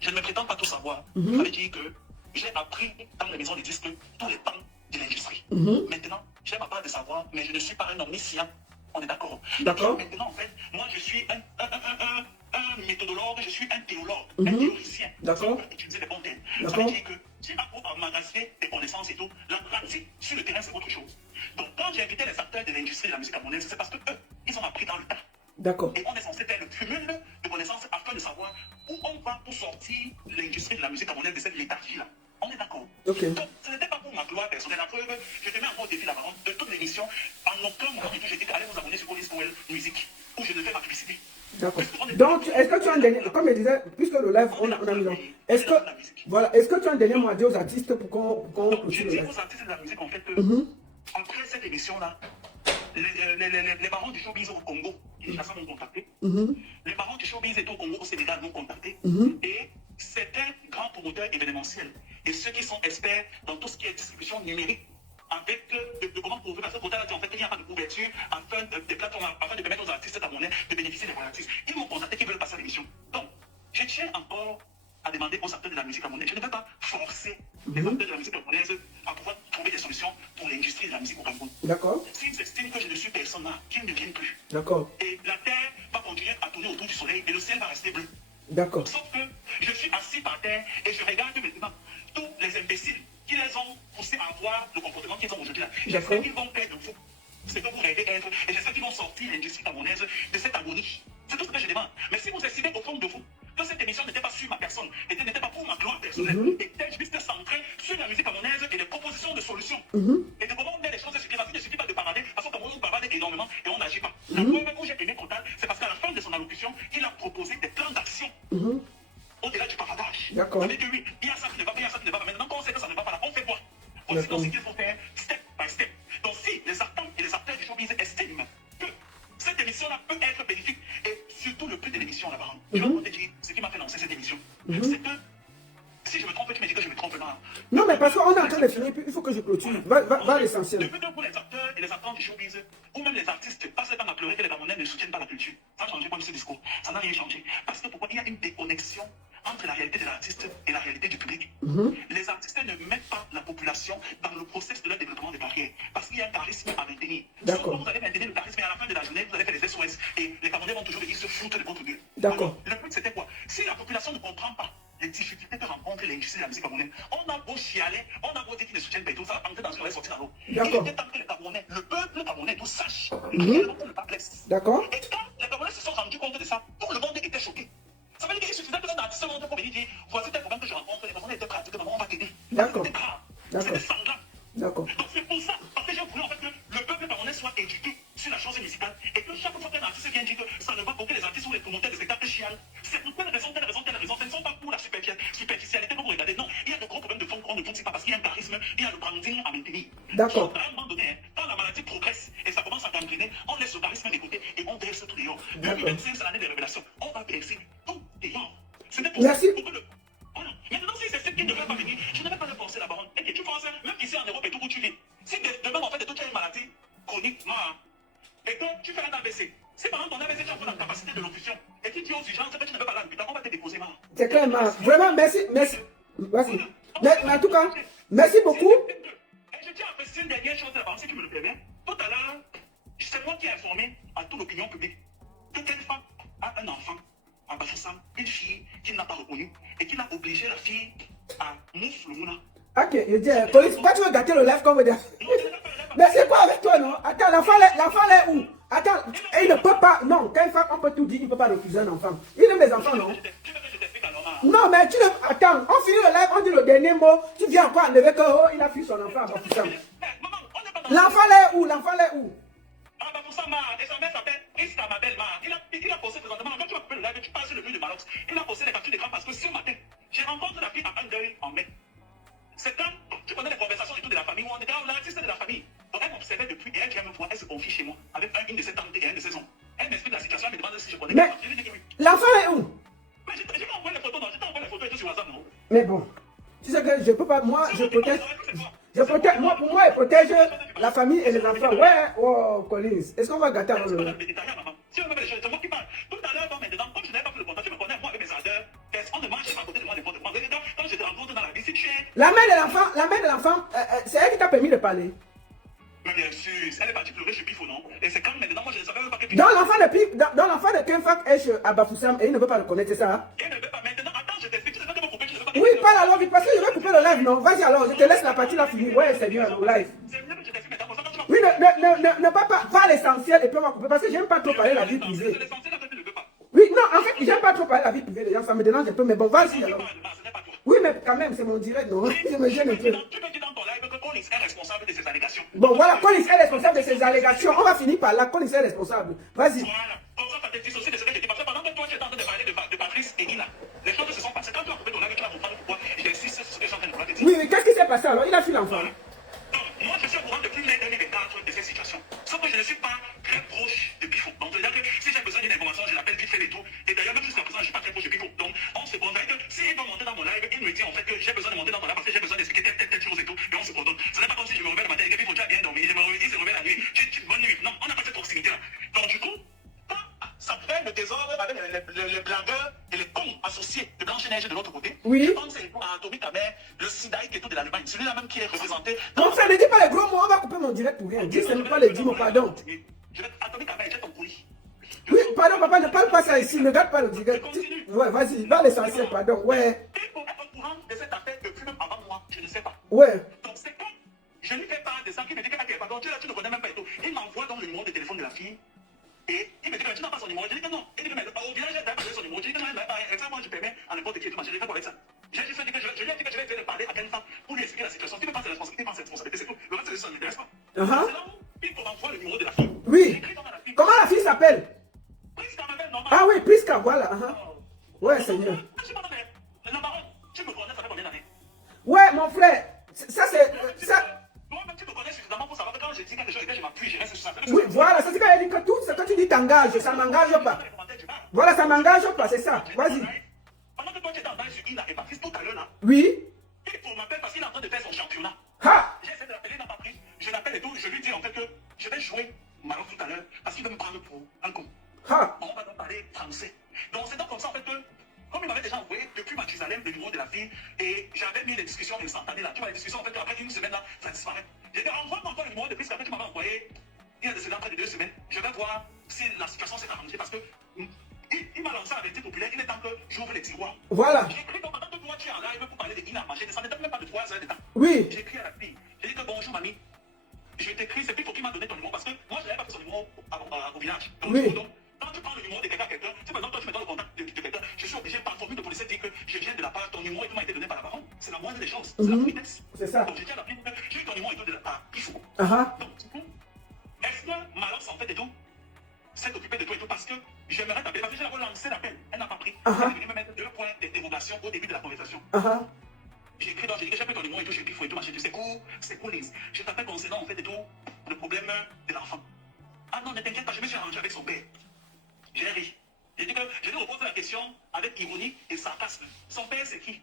je ne me prétends pas tout savoir. Ça veut dire que j'ai appris dans les maisons de disques tous les temps de l'industrie. Maintenant, j'ai ma part de savoir, mais je ne suis pas un omniscient. On est d'accord? D'accord. Maintenant, en fait, moi, je suis un méthodologue, je suis un théologue, un théoricien. D'accord. Je peux utiliser les bons termes. Ça veut dire que tu as beau emmagasiner tes connaissances et tout, la pratique sur le terrain, c'est autre chose. Donc, quand j'ai invité les acteurs de l'industrie de la musique camerounaise, c'est parce que eux, ils ont appris dans le tas. D'accord. Et on est censé faire le cumul de connaissances afin de savoir où on va pour sortir l'industrie de la musique camerounaise de cette léthargie-là. On est d'accord. Ok. Donc, ce n'était pas pour ma gloire personnelle. La preuve, je te mets encore au défi la parole de toute l'émission. En aucun moment du tout, j'ai dit allez vous abonner sur Police Powell Music, où je ne fais ma publicité. D'accord. Donc, est-ce que tu as un dernier, comme je disais, puisque le live, on a mis là, est-ce que, voilà, est-ce que tu as un dernier mot à dire aux artistes pour qu'on clôture le live? Je dis aux artistes de la musique, en fait, après cette émission-là, les parents du showbiz au Congo, Kinshasa m'ont contacté. Les parents du showbiz et au Congo, au Sénégal, m'ont contacté. Et certains grands promoteurs événementiels et ceux qui sont experts dans tout ce qui est distribution numérique, avec de comment prouver, parce que Total a dit en fait qu'il n'y a pas de couverture afin de plateformes, afin de permettre aux artistes camerounais de bénéficier des royalties. Ils m'ont contacté qu'ils veulent passer à l'émission. Donc, je tiens encore à demander aux acteurs de la musique camerounaise. Je ne vais pas forcer les acteurs de la musique camerounaise à pouvoir trouver des solutions pour l'industrie de la musique au Cameroun. D'accord. S'ils s'estiment que je ne suis personne là, qu'ils ne viennent plus. D'accord. Et la terre va continuer à tourner autour du soleil et le ciel va rester bleu. D'accord. Sauf que je suis assis par terre et je regarde maintenant tous les imbéciles qui les ont poussés à avoir le comportement qu'ils ont aujourd'hui là. J'espère qu'ils vont faire de vous ce que vous rêvez être et j'espère qu'ils vont sortir l'industrie camerounaise de cette agonie. C'est tout ce que je demande. Mais si vous estimez au fond de vous que cette émission n'était pas sur ma personne, n'était pas pour ma gloire personnelle, et que juste centrée sur la musique camerounaise et les propositions de solutions, et de comment on met les choses, parce qu'il ne suffit pas de parler, parce qu'au Cameroun, on parle énormément et on n'agit pas. La preuve où j'ai aimé Total, c'est parce qu'à la fin de son allocution, il a proposé des plans d'action. Au-delà du paradage. D'accord. Ça veut dire que oui, il y a ça qui ne va pas, il y a ça qui ne va pas. Maintenant, quand on sait que ça ne va pas là, on fait quoi? On sait qu'il faut faire step by step. Donc, si les acteurs et les acteurs du showbiz estiment que cette émission-là peut être bénéfique, et surtout le but de l'émission là-bas, tu vas te dire ce qui m'a fait lancer cette émission. C'est que si je me trompe, tu me dis que je me trompe pas. Non, mais parce qu'on est en train de finir, puis il faut que je clôture. Va à l'essentiel. Le but pour les acteurs et les acteurs du showbiz, ou même les artistes, passent le temps à pleurer que les Camerounais ne soutiennent pas la culture. Ça n'a changé pas ce discours. Ça n'a rien changé. Parce que pourquoi il y a une déconnexion entre la réalité de l'artiste et la réalité du public. Les artistes ne mettent pas la population dans le processus de leur développement des carrières. Parce qu'il y a un charisme à maintenir. D'accord. Vous allez maintenir le charisme et à la fin de la journée, vous allez faire les SOS. Et les Camerounais vont toujours venir se foutre de votre gueule. D'accord. Le but c'était quoi? Si la population ne comprend pas les difficultés que rencontre l'industrie de la musique camerounaise, on a beau chialer, on a beau dire qu'ils ne soutiennent pas et tout, ça va entrer dans ce qu'on va sortir dans l'eau. D'accord. Il était temps que les Camerounais, le peuple camerounais, tout sache. Le pas blesse. D'accord. Et quand les Camerounais se sont rendus compte de ça, tout le monde était choqué. Ça veut dire qu'il suffisait que l'un d'artiste monte pour venir dire voici tel problème que je rencontre, les Camerounais étaient prêts à dire on va t'aider. D'accord. C'était grave. D'accord. C'était sanglant. D'accord. Donc c'est pour ça, parce que j'ai voulu en fait que le peuple camerounais soit éduqué sur la chose musicale et que chaque fois qu'un artiste vient dire que ça ne va pas que les artistes ou les promoteurs de spectacles chialent, c'est pour telle raison, ce ne sont pas pour la superficialité que vous regardez. Non, il y a de gros problèmes de fond qu'on ne touche pas parce qu'il y a un charisme, il y a le branding à maintenir. D'accord. À un moment donné, quand la maladie progresse et ça commence à gangréner, on laisse le charisme de côté et on verse tout dehors. 2025, c'est l'année des révélations. On va verser tout dehors. C'était pour Merci. ça pour que le... Voilà. Maintenant, si c'est ce qui ne veut pas venir, je ne vais pas le forcer la baronne. Et que tu penses, même ici en Europe et tout où tu vis, si demain, en fait, tu as une maladie chronique, et que tu fais un AVC, si par exemple ton AVC, tu as la capacité de l'option, et que tu es aux urgences, que tu ne veux pas aller à l'hôpital, on va te déposer, c'est clair, vraiment, merci. Vas-y. Mais en tout cas, merci beaucoup. Et je tiens à préciser une dernière chose, la baronne, si tu me le permets. Tout à l'heure, c'est moi qui ai informé à toute l'opinion publique que telle femme a un enfant à Bafoussam, une fille qu'il n'a pas reconnue et qu'il a obligé la fille à Moufloumouna. Ok, je dis, police, pourquoi tu veux gâter le live comme vous dites? Mais c'est quoi avec toi, non? Attends, l'enfant est où? Attends, il ne peut pas. Non, quand une femme, on peut tout dire, il ne peut pas refuser un enfant. Il aime les enfants, non? Non, mais tu ne. Attends, on finit le live, on dit le dernier mot. Tu viens encore enlever que, oh, il a fui son enfant à Bafoussam. L'enfant est où? L'enfant est où? Ah, Bafoussam, et sa mère s'appelle Ista Mabel. Il a posé présentement, quand tu vas couper le live, tu passes le mur de Malox. Il a posé les captures d'écran parce que ce matin, j'ai rencontré la fille à un deuil en mai. C'est quand tu connais les conversations et tout de la famille où on était l'artiste de la famille. Donc elle m'observait depuis et elle vient me voir, elle se confie chez moi avec une de ses tantes et une de ses oncles. Elle m'explique la situation, elle me demande si je connais. Mais l'enfant est où? Mais je t'envoie les photos, non, je t'envoie les photos et tout sur WhatsApp, non? Mais bon, tu sais que je peux pas, moi, je protège. Moi, pour moi, il protège la famille et les enfants. Ouais, oh, Collins, est-ce qu'on va gâter avant le... Si on veut faire les choses, c'est moi qui parle. Tout à l'heure, maintenant, comme je n'avais pas fait le contact, tu me connais, moi, avec mes ardeurs, on ne marche pas à côté de moi n'importe quoi. Quand je te rencontre dans la vie, si tu es... La mère de l'enfant, c'est elle qui t'a permis de parler. Mais bien sûr, elle est partie pleurer chez Pifo, non? Et c'est quand maintenant, moi, je ne savais même pas que Pifo... Dans l'enfant de Kenfak est à Bafoussam et il ne veut pas le connaître, c'est ça? Il ne veut pas maintenant. Attends, je t'explique, tu ne sais pas que mon copain, tu ne sais pas que... Oui, parle alors vite parce que je vais couper le live, non? Vas-y alors, je te laisse la partie là finir. Ouais, c'est bien, le live. Oui, ne pas l'essentiel et puis on va couper parce que j'aime pas trop parler de la vie privée. Oui, non, en fait, j'aime pas trop parler de la vie privée des gens, ça me dérange un peu, mais bon, vas-y alors. Oui, mais quand même, c'est mon direct, non? Je me gêne un peu. Tu peux dire dans ton live que Collins est responsable de ces allégations. Bon, voilà, Collins est responsable de ces allégations. On va finir par là, Collins est responsable. Vas-y. Voilà. Comme ça te dissocier de ce que je dis. Parce que pendant que toi, tu es en train de parler de Patrice et Ina, les choses se sont passées. Quand tu as coupé ton live, tu vas comprendre pourquoi j'insiste sur ce que je suis en train de te dire. Oui, mais qu'est-ce qui s'est passé alors? Il a fui l'enfant. Donc, moi, je suis au courant depuis les 2004 de cette situation. Sauf que je ne suis pas très proche de Pifo. Donc, c'est-à-dire que si j'ai besoin d'une information, je l'appelle vite fait et tout. Et d'ailleurs, même jusqu'à présent, je ne suis pas très proche de Pifo. Donc, on se coordonne que s'il doit monter dans mon live, il me dit en fait que j'ai besoin de monter dans ton live parce que j'ai besoin d'expliquer telle chose et tout. Et on se coordonne. Ce n'est pas comme si je me réveille le matin et que Pifo, tu as bien dormi. Je me réveille, il se réveille la nuit. Bonne nuit. Non, on n'a pas cette proximité-là. Donc, du coup, ça fait le désordre avec les blagueurs et les cons associés de Blanche-Neige de l'autre côté. Oui. Je pense à Atomic Amer, le Sidaï Keto de l'Allemagne, celui-là même qui est représenté. Non, ça ne dit pas les gros mots, on va couper mon direct pour rien. Dis seulement pas les 10 mots, pardon. Atomic Amer, j'ai ton courrier. Oui, pardon, papa, ne parle pas ça ici, ne garde pas le direct. Ouais, vas-y, va à l'essentiel, pardon, ouais. Il faut être au courant de cette affaire depuis même avant moi, je ne sais pas. Ouais. Donc c'est comme, je lui fais part de ça, qui me dit que, ok, pardon, tu ne connais même pas et tout. Il m'envoie dans le numéro de téléphone de la fille. Et il me dit que tu n'as pas son numéro. Je dis que non. Il dit que mais au village, j'ai donné son numéro. Je dis que non, moi je permets à n'importe qui. Je n'ai pas avec ça. J'ai juste dit que je lui ai dit que je vais essayer de parler à quelqu'un pour lui expliquer la situation. Tu ne veux pas de responsabilité, pas de responsabilité, c'est tout. Le reste, ça ne m'intéresse pas. C'est là où il faut m'envoyer le numéro de la fille. Oui. Comment la fille s'appelle? Prisca m'appelle normal. Ah oui, Prisca, voilà. Ouais, Seigneur. Je suis pas dans les baron. Tu me connais, ça fait combien d'années? Ouais, mon frère. Ça, c'est. Ça. Toi-même, tu me connais suffisamment pour savoir que quand je dis quelque chose, je m'appuie, je reste sur ça. Oui, voilà, c'est ce qu'elle dit que tout ce que tu dis t'engage, ça m'engage pas. Voilà, ça m'engage pas, c'est ça. Vas-y. Pendant que toi, tu étais en bail sur Ina et Patrice tout à l'heure là. Oui. Il faut m'appeler parce qu'il est en train de faire son championnat. Ha! J'essaie de l'appeler, il n'a pas pris. Je l'appelle et tout, je lui dis en fait que je vais jouer Maroc tout à l'heure parce qu'il veut me prendre pour un con. Ha! On va donc parler français. Donc c'est donc comme ça en fait que, comme il m'avait déjà envoyé depuis Mathusalem le numéro de la fille, et j'avais mis les discussions instantanées là. Tu vois, les discussions en fait après une semaine là, ça disparaît. J'ai dit envoie-moi encore le numéro de prise qu'après tu m'avais envoyé il y a de cela près de 2 semaines. Je vais voir si la situation s'est arrangée parce que il m'a lancé avec des populaires, il est temps que j'ouvre les tiroirs. Voilà. J'ai écrit donc pendant que toi tu es en live pour parler de Ina Maché, ça n'était même pas de 3 heures de temps. Oui. J'ai écrit à la fille, j'ai dit que bonjour mamie. Je t'écris, c'est plutôt qui m'a donné ton numéro parce que moi je n'avais pas fait son numéro au village. Donc, oui. Donc, quand tu prends le numéro de quelqu'un, si par exemple toi tu me donnes le contact de quelqu'un, je suis obligé par formule de police de dire que je viens de la part, ton numéro et tout m'a été donné par la baronne. C'est la moindre des choses. C'est la politesse. C'est ça. Donc j'ai dit à la fille que j'ai eu ton numéro et tout de la part. Il faut. Donc du coup, est-ce que Malox en fait et tout s'est occupé de toi et tout parce que j'aimerais t'appeler parce que j'ai relancé l'appel. Elle n'a pas pris. Elle est venue me mettre 2 points d'interrogation au début de la conversation. J'ai écrit donc, j'ai dit que j'ai fait ton numéro et tout, j'ai écrit faut et tout, machin, c'est cool, Lise. Je t'appelle concernant en fait et tout le problème de l'enfant. Ah non, ne t'inquiète pas, je me suis arrangé avec son père. J'ai ri. J'ai dit que je lui repose la question avec ironie et sarcasme. Son père, c'est qui?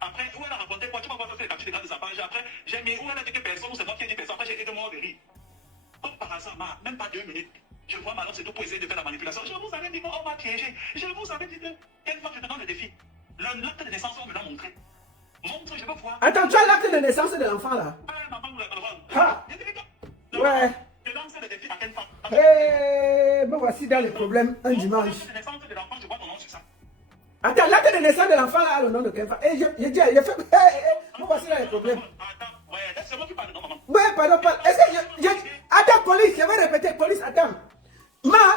Après, où elle a raconté quoi? Tu m'as pas fait les captures d'écran de sa page. Après, j'ai mis où elle a dit que personne, ou c'est moi qui ai dit personne. Après, j'ai été mort de rire. Comme par hasard, même pas 2 minutes. Je vois Manon, c'est tout pour essayer de faire la manipulation. Je vous avais dit qu'on m'a piégé. Je vous avais dit que quelle fois je te donne le défi. L'acte de naissance, on me l'a montré. Montre, je veux voir. Attends, tu as l'acte de naissance de l'enfant là? Maman nous l'a voir. Ah. Ouais. Je lance le défi à quelle femme? Eh, me voici dans les problèmes un dimanche. L'acte de naissance de l'enfant, je vois ton nom sur ça. Attends, l'acte de naissance de l'enfant là a le nom de quelle femme? Eh, j'ai dit, il a fait. Me voici dans les problèmes. Attends, ouais, c'est moi qui parle, non, maman. Ouais, pardon, pardon. Est-ce que attends, police, je vais répéter, police, attends.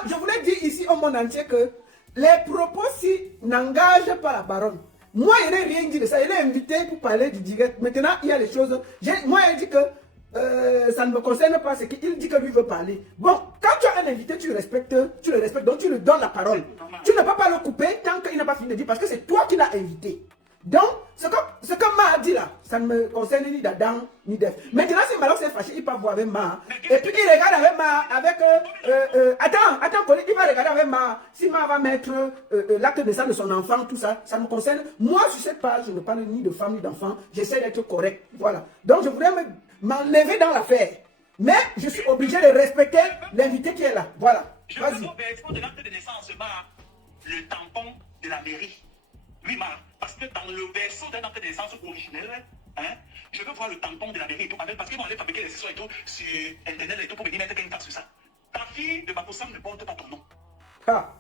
Je voulais dire ici au monde entier que les propos-ci n'engagent pas la baronne. Moi, je n'ai rien dit de ça. Il est invité pour parler du direct. Maintenant, il y a les choses. Moi, il dit que ça ne me concerne pas. C'est qu'il dit que lui veut parler. Bon, quand tu as un invité, tu le respectes, donc tu lui donnes la parole. Tu ne peux pas le couper tant qu'il n'a pas fini de dire parce que c'est toi qui l'as invité. Donc, ce que Ma a dit là, ça ne me concerne ni d'Adam ni d'Ève. Maintenant, si Malox s'est fâché, il peut voir avec Ma. Et puis il regarde avec Ma, avec... attends, Colin, il va regarder avec Ma. Si Ma va mettre l'acte de naissance de son enfant, tout ça, ça me concerne. Moi, sur cette page, je ne parle ni de femme ni d'enfant. J'essaie d'être correct. Voilà. Donc, je voudrais m'enlever dans l'affaire. Mais je suis obligé de respecter l'invité qui est là. Voilà. Vas-y. Je veux version de l'acte de naissance, le tampon de la mairie. Oui, parce que dans le verso d'un acte de naissance originel, hein, je veux voir le tampon de la mairie et tout, parce qu'ils vont aller fabriquer les sessions et tout sur Internet et tout pour venir mettre quelqu'un sur ça. Ta fille de Bakoussam ne porte pas ton nom. Ah.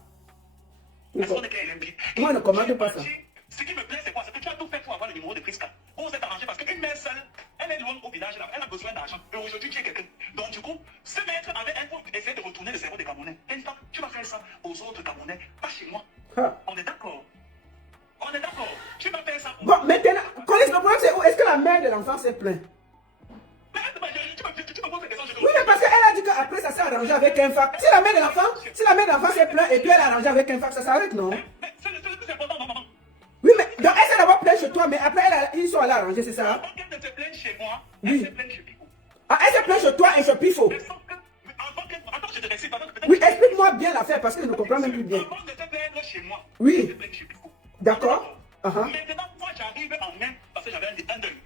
Est-ce qu'on est clair, LMB? Moi, ne commande pas ça. Ce qui me tout fait pour avoir le numéro de Prisca. Vous vous êtes arrangé parce qu'une mère seule, elle est loin au village, là, elle a besoin d'argent. Et aujourd'hui, tu es quelqu'un. Donc, du coup, ce maître avait un pour essayer de retourner le cerveau des Camerounais. Une fois, tu vas faire ça aux autres Camerounais, pas chez moi. On est d'accord. On est d'accord. Tu vas faire ça. Bon, maintenant, Collins, le problème c'est où est-ce que la mère de l'enfant s'est plainte? Oui, mais parce qu'elle a dit qu'après ça s'est arrangé avec un fac. Si la mère de l'enfant s'est plainte et puis elle a arrangé avec un fac, ça s'arrête, non? Oui, mais donc elle s'est d'abord plainte chez toi, mais après ils sont allés arranger, c'est ça? Avant qu'elle ne se plaigne chez moi, Oui. elle se plaigne chez Pico. Ah, elle s'est plainte chez toi et chez Pifo. Attends, je te récite. Oui, explique-moi bien l'affaire parce que je ne comprends même plus bien. Avant de se plaindre chez moi, Oui. elle se plaigne chez Pico. D'accord. Maintenant, moi j'arrive en mai parce que j'avais un deuil.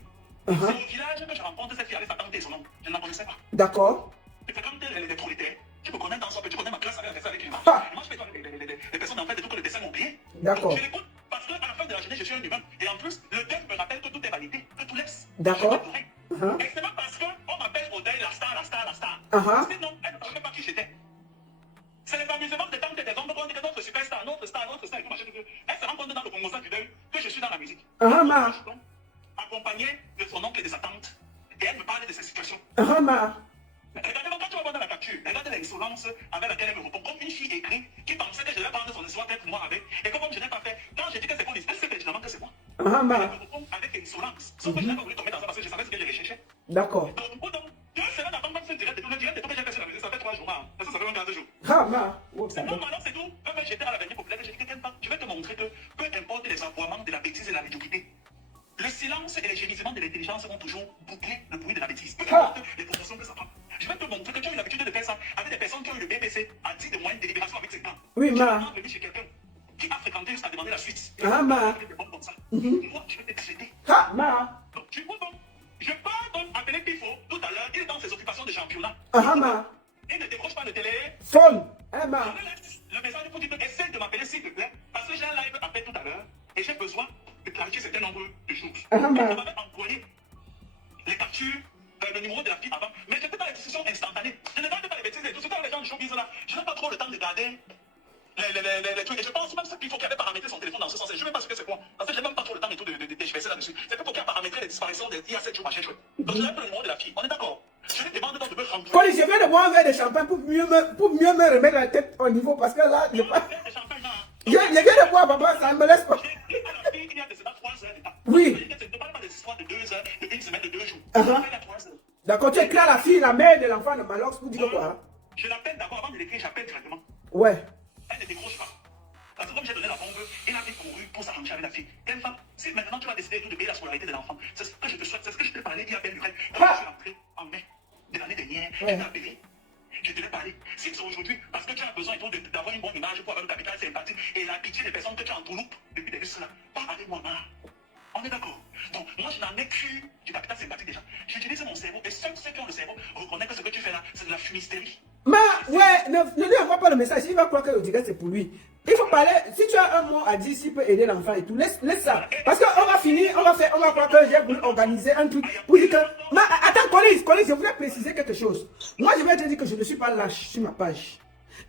C'est au village que je rencontre cette fille avec sa tante et son oncle. Je ne la connaissais pas. D'accord. Et c'est quand elle était trop littéraire. Tu me connais dans son peu, tu connais ma classe avec lui. Ah. Moi je fais toi les personnes en fait de tout que le dessin m'ont oublié. D'accord. Je l'écoute parce qu'à la fin de la journée, je suis un humain. Et en plus, le deuil me rappelle que tout est validé, que tout laisse. D'accord. Et c'est pas parce qu'on m'appelle au deuil la star. Sinon, elle ne savait pas qui j'étais. C'est les amusements des tantes et des hommes qu'on dit que notre superstar, notre star, et tout machin. Elle se rend compte dans le Congo du deuil que je suis dans la musique. Ma. Accompagné de son oncle et de sa tante. Et elle me parlait de ces situations. Ma. Regardez, quand tu vas voir dans la capture, regardez l'insolence avec laquelle elle me répond. Comme une fille écrite qui pensait que je vais prendre son histoire tête moi avec. Et comme je n'ai pas fait, quand j'ai dit que c'est mon histoire, elle sait pertinemment que c'est moi. Elle me répond avec insolence. Sauf que je n'ai pas voulu tomber dans ça parce que je savais ce que je recherchais. D'accord. Donc, deux semaines avant même ce direct et tout, le direct et tout que j'ai fait sur la musique, ça fait 3 jours. Parce que ça fait un quart de jour. C'est Non, alors c'est tout. Quand j'étais à la dernière populaire, j'ai dit que je vais te montrer que peu importe les aboiements de la bêtise et de la médiocrité, le silence et les gémissements de l'intelligence vont toujours boucler le bruit de la bêtise. Peu importe les proportions que ça prend. Je vais te montrer que tu as eu l'habitude de faire ça avec des personnes qui ont eu le BBC à 10 de moyenne de délibération avec 5 ans. Oui, ma. Tu vas venir chez quelqu'un qui a fréquenté jusqu'à demander la suite. Ma. Moi, je vais te traiter. Ma. Donc, tu vois, donc, je pars donc appeler Pifo tout à l'heure. Il est dans ses occupations de championnat. Ma. Il ne décroche pas le télé. Phone. Ma. Je laisse le message pour dire essaye de m'appeler s'il te plaît. Parce que j'ai un live appel tout à l'heure et j'ai besoin de clarifier certains nombres de choses. Je m'avais envoyé les captures, le numéro de la fille avant, mais je n'étais pas les discussions instantanées. Je ne garde pas les bêtises et tout. C'était les gens du showbiz là. Je n'ai pas trop le temps de garder les trucs. Et je pense même qu'il faut qu'il avait paramétré son téléphone dans ce sens. Je ne sais même pas ce que c'est quoi. Parce que je n'ai même pas trop le temps et tout de déchiffrer là-dessus. C'est pour qu'il a paramétré les disparitions il y a 7 jours, machin. Donc je n'ai pas le numéro de la fille. On est d'accord. Je lui demande donc de me remplir. Colin, je viens de boire un verre de champagne pour mieux me remettre la tête au niveau parce que là, je viens de boire, papa, ça ne me laisse pas. Oui. Je ne parle pas des histoires de 2 heures, de 1 semaine, de 2 jours. D'accord, tu écris à la fille, la mère de l'enfant de Malox pour dire quoi? Je l'appelle d'abord avant de l'écrire, j'appelle directement. Ouais. Elle ne décroche pas. Parce que comme j'ai donné la bombe, il a vite couru pour s'arranger avec la fille. Quelle femme, si maintenant tu vas décider de payer la scolarité de l'enfant, c'est ce que je te souhaite, c'est ce que je t'ai parlé il y a bien lurette. Quand je suis rentré en mai de l'année dernière, je t'ai appelé. Je te l'ai parlé. Si c'est aujourd'hui, parce que tu as besoin d'avoir une bonne image pour avoir le capital sympathique et la pitié des personnes que tu as en touloupe depuis des lustres là, pas avec moi, Mara. On est d'accord. Donc, moi, je n'en ai que du capital sympathique déjà. J'utilise mon cerveau et seuls ceux qui ont le cerveau reconnaissent que ce que tu fais là, c'est de la fumisterie. Ne lui envoie pas le message. Il va croire que le direct c'est pour lui. Il faut parler. Si tu as un mot à dire, s'il peut aider l'enfant et tout, laisse ça. Parce qu'on va finir, on va croire que j'ai voulu organiser un truc pour dire que. Mais attends, Collins, je voulais préciser quelque chose. Moi, je vais te dire que je ne suis pas lâche sur ma page.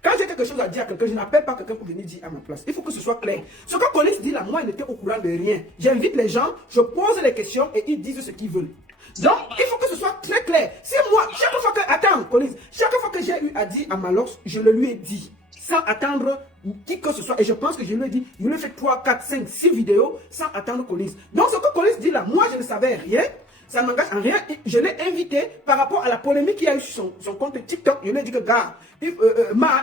Quand j'ai quelque chose à dire à quelqu'un, je n'appelle pas quelqu'un pour venir dire à ma place. Il faut que ce soit clair. Ce que Collins dit là, moi, il n'était au courant de rien. J'invite les gens, je pose les questions et ils disent ce qu'ils veulent. Donc, il faut que ce soit très clair. C'est moi, chaque fois que... Attends, Collins, chaque fois que j'ai eu à dire à Malox, je le lui ai dit. Sans attendre qui que ce soit. Et je pense que je lui ai dit, je lui ai fait 3, 4, 5, 6 vidéos sans attendre Collins. Donc, ce que Collins dit là, moi, je ne savais rien. Ça ne m'engage en rien. Je l'ai invité par rapport à la polémique qu'il y a eu sur son compte TikTok. Je lui ai dit que, gars, il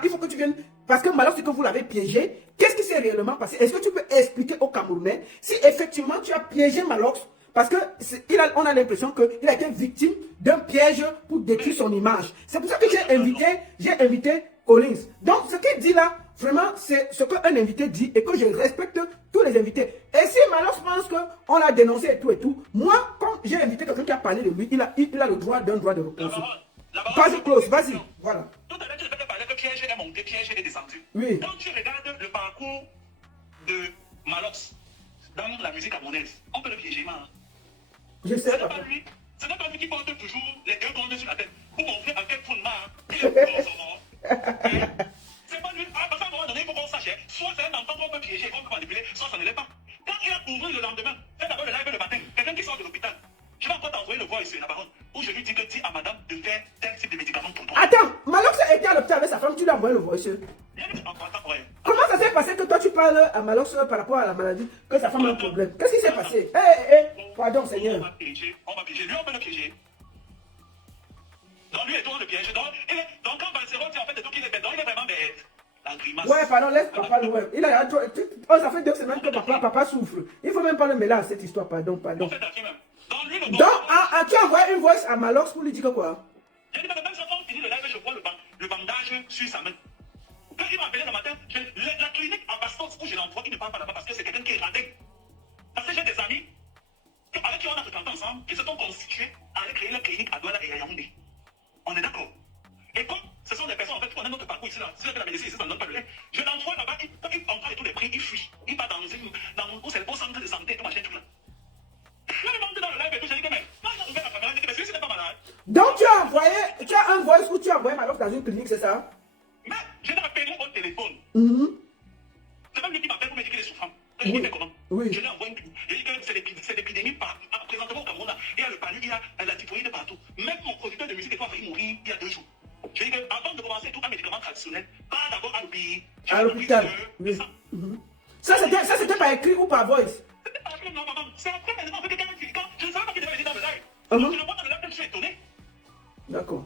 faut que tu viennes. Parce que Malox, c'est que vous l'avez piégé. Qu'est-ce qui s'est réellement passé? Est-ce que tu peux expliquer aux Camerounais si effectivement tu as piégé Malox? Parce que on a l'impression qu'il a été victime d'un piège pour détruire son image. C'est pour ça que j'ai invité Collins. Donc, ce qu'il dit là, vraiment, c'est ce qu'un invité dit et que je respecte tous les invités. Et si Malox pense qu'on l'a dénoncé et tout, moi, quand j'ai invité quelqu'un qui a parlé de lui, il a le droit d'un droit de réponse. Page close, vas-y. Voilà. Tout à l'heure, tu devais parler que piège est monté, piège est descendu. Oui. Quand tu regardes le parcours de Malox dans la musique camerounaise, on peut le piéger, man. Je sais pas. Ce n'est pas lui qui porte toujours les 2 cornes sur la tête pour montrer à quel point il est fort. C'est pas lui. Parce qu'à un moment donné, il faut qu'on sache. Soit c'est un enfant qu'on peut piéger, qu'on peut manipuler, soit ça ne l'est pas. Quand il a couru le lendemain, fait la monsieur. Ouais. Comment ça s'est passé que toi tu parles à Malox par rapport à la maladie, que sa femme a un problème? Qu'est-ce qui s'est passé? Pardon, On Seigneur. va piéger. Lui, on peut le piéger. Donc, lui et toi, on le piège. Donc, quand Balsero dit en fait de tout qu'il est bête, donc il est vraiment bête. La grimace. Ouais, pardon, laisse papa le web. Ça fait 2 semaines que papa souffre. Il faut même pas le mêler à cette histoire, pardon. On fait d'accord même. Donc, lui, le Donc, tu as envoyé une voice à Malox pour lui dire que quoi? J'ai dit, mais même si on finit le live, je vois le bandage sur sa main. Quand il m'a appelé le matin, la clinique en Bastos où je l'envoie, il ne parle pas là-bas parce que c'est quelqu'un qui est radin. Parce que j'ai des amis avec qui on a fréquenté ensemble, qui se sont constitués à aller créer la clinique à Douala et à Yaoundé. On est d'accord. Et comme ce sont des personnes en fait qui connaissent notre parcours ici, là, si la médecine ici, ça ne donne pas le lait, je l'envoie là-bas, il envoie tous les prix, il fuit. Il part dans c'est le beau centre de santé, tout machin, tout là. Là, il monte dans le live et tout, j'ai dit que mais, quand il a ouvert la caméra, j'ai dit, mais celui-ci n'est pas malade. Donc, tu as un voice où tu as envoyé Malox dans une clinique, c'est ça? Mais je l'ai appelé au téléphone. C'est même lui qui m'appelle pour me dire qu'il est souffrant. Je lui dis comment? Oui. Je lui envoie une pub. Je lui dis que c'est l'épidémie présentement au Cameroun. Il y a le palu, il y a la typhoïde partout. Même mon producteur de musique est failli mourir il y a 2 jours. Je dis qu'avant de commencer tout un médicament traditionnel, pas d'abord à l'oublier. À l'hôpital. Oui. Ça, c'était par écrit ou par voice? C'était pas écrit, non, maman. C'est après maintenant que quelqu'un je ne savais pas qu'il devait venir dans le live. Donc, je le vois dans le live, je suis étonné. D'accord.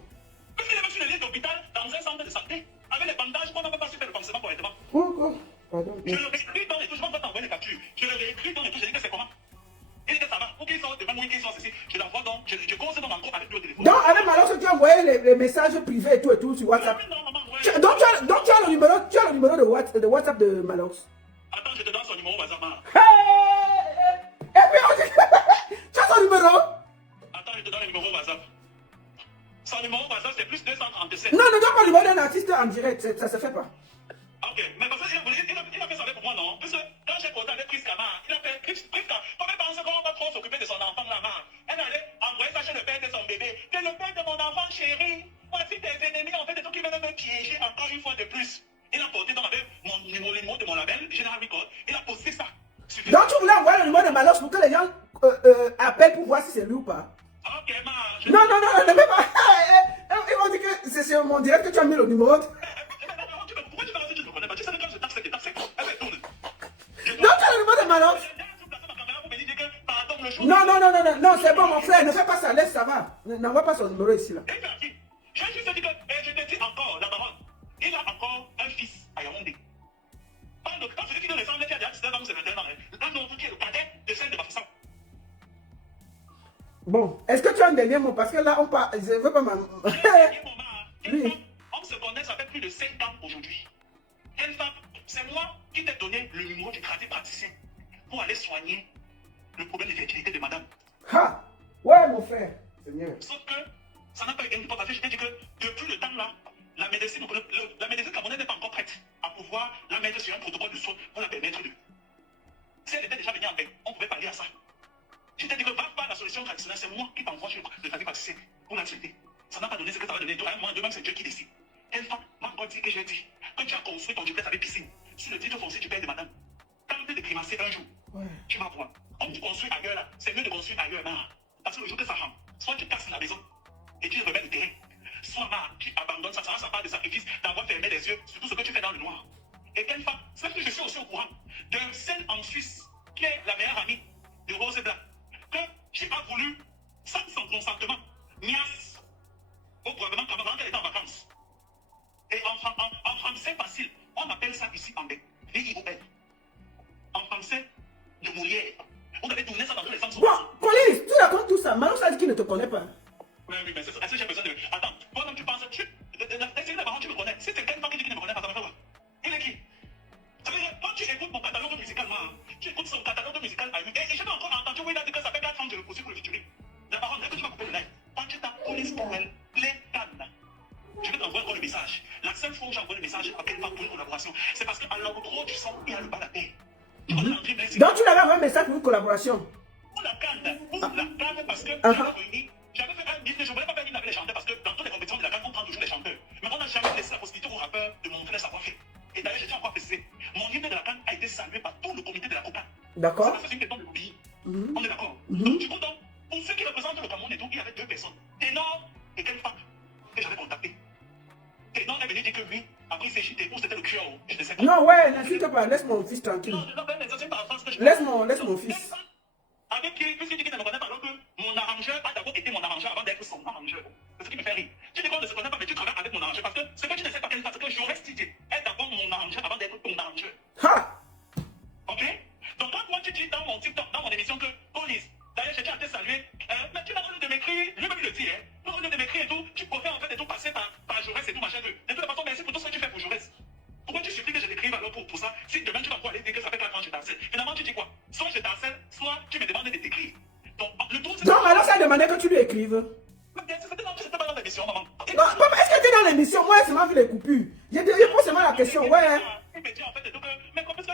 Parce qu'il est même sur le lit d'hôpital, dans un centre de santé, avec les bandages, on n'a même pas su faire le pansement correctement. Oh, pardon. Je le réécris dans les touches, je ne vais pas t'envoyer les captures. Je le réécris dans les touches, je dis que c'est comment. Il dit que ça va. Pour qu'ils sortent devant moi, qu'ils sortent ici. Je l'envoie donc, je commence donc encore avec le téléphone. Donc, avec Malox, tu as envoyé les messages privés et tout sur WhatsApp. Non, maman, ouais. Donc, tu as le numéro de WhatsApp de Malox. Attends, je te donne son numéro WhatsApp. Et puis, on dit, tu as son numéro? Attends, je te donne le numéro WhatsApp. Son numéro WhatsApp, c'est plus 237. Non, ne donne pas le numéro d'un artiste en direct, ça se fait pas. Ok, mais parce qu'il a fait ça avec moi, non? Parce que quand j'ai posé avec Priska, il a fait Priska, faut même penser qu'on va trop s'occuper de son enfant là-bas. Elle allait envoyer ça chez le père de son bébé. Que le père de mon enfant chéri, voici tes ennemis, en fait, des trucs qui veulent me piéger encore une fois de plus. Il a porté donc avec mon numéro de mon label, General Record, il a posté ça. Donc tu voulais envoyer le numéro de Malox pour que les gens appellent pour voir si c'est lui ou pas? Ok, Non, ne fais pas. Ils vont dire que c'est sur mon direct que tu as mis le numéro. Pourquoi tu parles si tu ne me connais pas? Tu sais que quand je tape, elle tourne. Donc tu as le numéro de Malox? Non, c'est bon mon frère, ne fais pas ça, laisse, ça va. N'envoie pas son numéro ici là. Je juste dit que, je te dis encore, la baronne, il a encore un fils à Yaoundé. Quand je dis qu'il ressemble, il y a 19 ans ou c'est 21 ans, un autre qui est le cadet de celle de Bafissa. Bon, est-ce que tu as un dernier mot? Parce que là, on parle, je ne veux pas Oui. On se connaît, ça fait plus de 5 ans aujourd'hui. Quelle femme, c'est moi qui t'ai donné le numéro du gradé praticien pour aller soigner le problème de fertilité de madame. Ha! Ouais, mon frère. Seigneur. Sauf que ça n'a pas été une fois. Je t'ai dit que depuis le temps là, la médecine camerounaise n'est pas encore prête à pouvoir la mettre sur un protocole de soins pour la permettre de. Si elle était déjà venue en paix, on pouvait parler à ça. Je t'ai dit que va pas la solution traditionnelle, c'est moi qui t'envoie chez le gradé praticien pour la traiter. Ça n'a pas donné ce que ça va donner. Toi, moi, demain, c'est Dieu qui décide. Quelle femme m'a encore dit que j'ai dit que tu as construit ton duplex avec piscine sur le titre foncier du père de madame. Quand tu es déprimacé un jour, tu vas voir. Comme tu construis ailleurs là, c'est mieux de construire ailleurs là. Parce que le jour que ça femme, soit tu casses la maison et tu remets le terrain, soit tu abandonnes ça, ça part de sacrifice d'avoir fermé les yeux sur tout ce que tu fais dans le noir. Et quelle femme, c'est que je suis aussi au courant de celle en Suisse qui est la meilleure amie de Rose Blanc, que j'ai pas voulu, sans son consentement, niasse au gouvernement quand elle était en vacances. Et en français facile, on appelle ça ici en VIOL. En français, de Molière. On avait tourné ça dans tous les sens. Bon, Police, tu racontes tout ça. Malox a dit qu'il ne te connaît pas. Oui, mais c'est ça. Est-ce que j'ai besoin de. Attends, toi-même tu penses. Est-ce que d'abord tu me connais? Si c'est quelqu'un qui dit qu'il ne me connaît pas, ça me fait quoi? Il est qui? Ça veut dire, quand tu écoutes mon catalogue musical, tu écoutes son catalogue musical à lui. Et je n'ai encore entendu, oui, il a dit que ça fait 4 ans que je le poursuis pour le featuring. D'abord, dès que tu vas couper le live, quand tu tapes Police pour elle, les cannes. Je vais t'envoyer encore le message. La seule fois où j'envoie le message à quelqu'un pour une collaboration, c'est parce qu'à l'endroit du sang, il y a le bas la paix. Donc tu l'avais envoyé un message pour une collaboration. Pour la canne, parce que j'avais fait un livre, je ne voulais pas faire avec les chanteurs parce que dans toutes les compétitions de la canne, on prend toujours les chanteurs. Mais on n'a jamais laissé la possibilité aux rappeurs de montrer leur savoir-faire. Et d'ailleurs, je tiens encore à préciser, mon livre de la canne a été salué par tout le comité de la COPA. D'accord. C'est une question de lobby. On est d'accord. Donc du coup, pour ceux qui représentent le Cameroun et tout, il y avait 2 personnes, Ténor et Kenfa, que j'avais contacté. Ténor est venu dire que lui, après c'est JT ou c'était le cure, je ne sais pas. Non, ouais, n'insulte pas, laisse mon fils tranquille. Non, je n'ai pas les par France que je Laisse mon fils. Avec qui, puisque tu dis que tu ne me connais pas, alors que mon arrangeur a d'abord été mon arrangeur avant d'être son arrangeur. C'est ce qui me fait rire. Tu dis qu'on ne se connaît pas, mais tu travailles avec mon arrangeur parce que ce que tu ne sais pas qu'elle fasse, que j'aurais stylé est d'abord mon arrangeur avant d'être ton arrangeur. Ha! Ok? Donc quand toi tu dis dans mon TikTok, dans mon émission que police, d'ailleurs j'ai déjà te saluer, mais tu n'as pas de m'écrire, lui-même il le dit, hein. Non, au lieu de m'écrire et tout, tu préfères en fait et tout passer par Jaurès et tout machin de toute façon, merci pour tout ce que tu fais pour Jaurès. Pourquoi tu supplies que je t'écrive alors pour ça? Si demain tu vas pouvoir aller dire que ça fait 4 ans que je t'harcèle. Finalement tu dis quoi? Soit je t'harcèle, soit tu me demandes de t'écrire. Donc le tout c'est. Donc, alors, ça demandait que tu lui écrives. C'était pas dans l'émission, maman. Non, papa, est-ce que tu es dans l'émission? Moi, c'est m'a vu les coupures. J'ai posé seulement la question, ouais. Il me dit en fait, mais parce que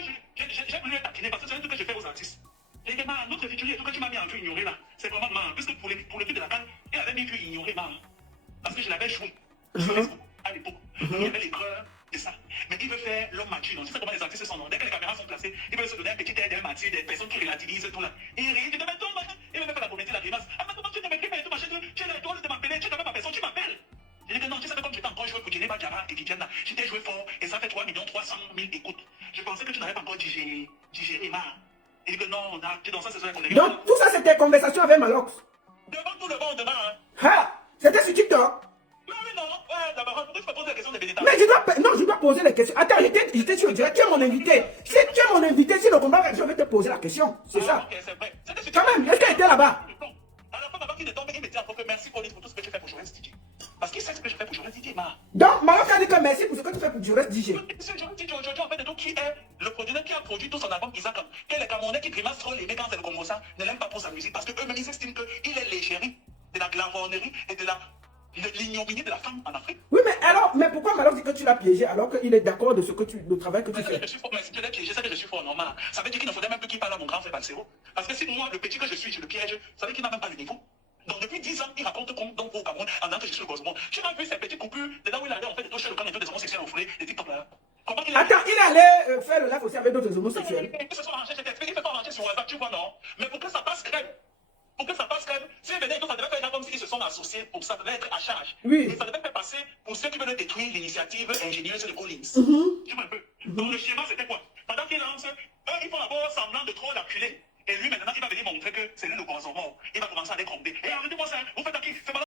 j'ai voulu taquiner parce que c'est un truc que je fais aux artistes. Et que notre futur, tout que tu m'as mis en vue ignorer là, c'est vraiment marrant. Puisque pour le truc de la canne, il avait mis vue ignorer marrant. Parce que je l'avais joué sur Facebook à l'époque. Il y avait l'écran de ça. Mais il veut faire l'homme mature. Donc, tu sais comment les artistes sont. Dès que les caméras sont placées, il veut se donner un petit aide, un mature, des personnes qui relativisent tout là. Et il rit, tu te mets tout, machin. Il veut me faire la comédie, la grimace. Ah, mais comment tu te m'écris, mais tout machin, tu es là, toi, de m'appeler, tu n'as pas personne, tu m'appelles. Je dis que non, tu savais comme j'étais encore joué pour Djeneba Diarra et Viviane là. J'étais joué fort et ça fait 3 300 000 écoutes. Je pensais que tu n'avais pas encore digéré ma. Il dit que non, tu es dans ça, c'est ça qu'on est. Donc, tout ça, c'était conversation avec Malox. Devant tout le monde, demain, hein. Ha! C'était sur TikTok. Mais non, ouais, d'abord, pourquoi tu peux poser la question des Bénétas? Mais je dois poser les questions. Attends, j'étais sur le direct. Tu es mon invité. Si tu es mon invité, si le combat, je vais te poser la question. C'est ça. Ok, c'est vrai. Quand même, est-ce qu'elle était là-bas? À la fin, d'abord, il est tombé, il me dit encore que merci Pauline pour tout ce que tu fais pour Joël DJ. Parce qu'il sait ce que je fais pour Joël DJ, ma. Donc, Malox a dit que merci pour ce que tu fais pour Jaurès DJ. C'est Joël DJ aujourd'hui, en fait, donc, qui est le producteur qui a produit tout son album Isaac. Que les Camerounais qui grimace trop l'aimer quand c'est le Congo ça, ne l'aiment pas pour sa musique. Parce qu'eux-mêmes, ils estiment qu'il est l'égérie de la glamornerie et de l'ignominie de la femme en Afrique. Oui, mais alors, mais pourquoi Malox dit que tu l'as piégé alors qu'il est d'accord de ce que le travail que tu fais? Je suis fort, mais si tu l'as piégé, c'est que je suis fort, normal. Ça veut dire qu'il ne faudrait même plus qu'il parle à mon grand frère Balsero. Parce que si moi, le petit que je suis, je le piège, ça veut dire qu'il n'a même pas le niveau. Donc depuis 10 ans, il raconte comme donc au Cameroun, en tant que je suis le Cosmo. Tu as vu ces petites coupures de là où il allait en fait de toucher le camp des homosexuels enflés, des TikTok là. Comment il Attends, il allait faire le live aussi avec d'autres homosexuels. Il se soit arrangé, je t'explique, il fait pas arranger sur WhatsApp, tu vois, non. Mais pour que ça passe crème, s'il venait, ça devait faire comme s'ils se sont associés pour ça, devait être à charge. Oui. Et ça devait faire passer pour ceux qui veulent détruire l'initiative ingénieuse de Collins. Tu vois un peu. Donc le schéma, c'était quoi? Pendant qu'il lance, eux, ils font d'abord semblant de trop l'acculer. Et lui, maintenant, il va venir montrer que c'est lui le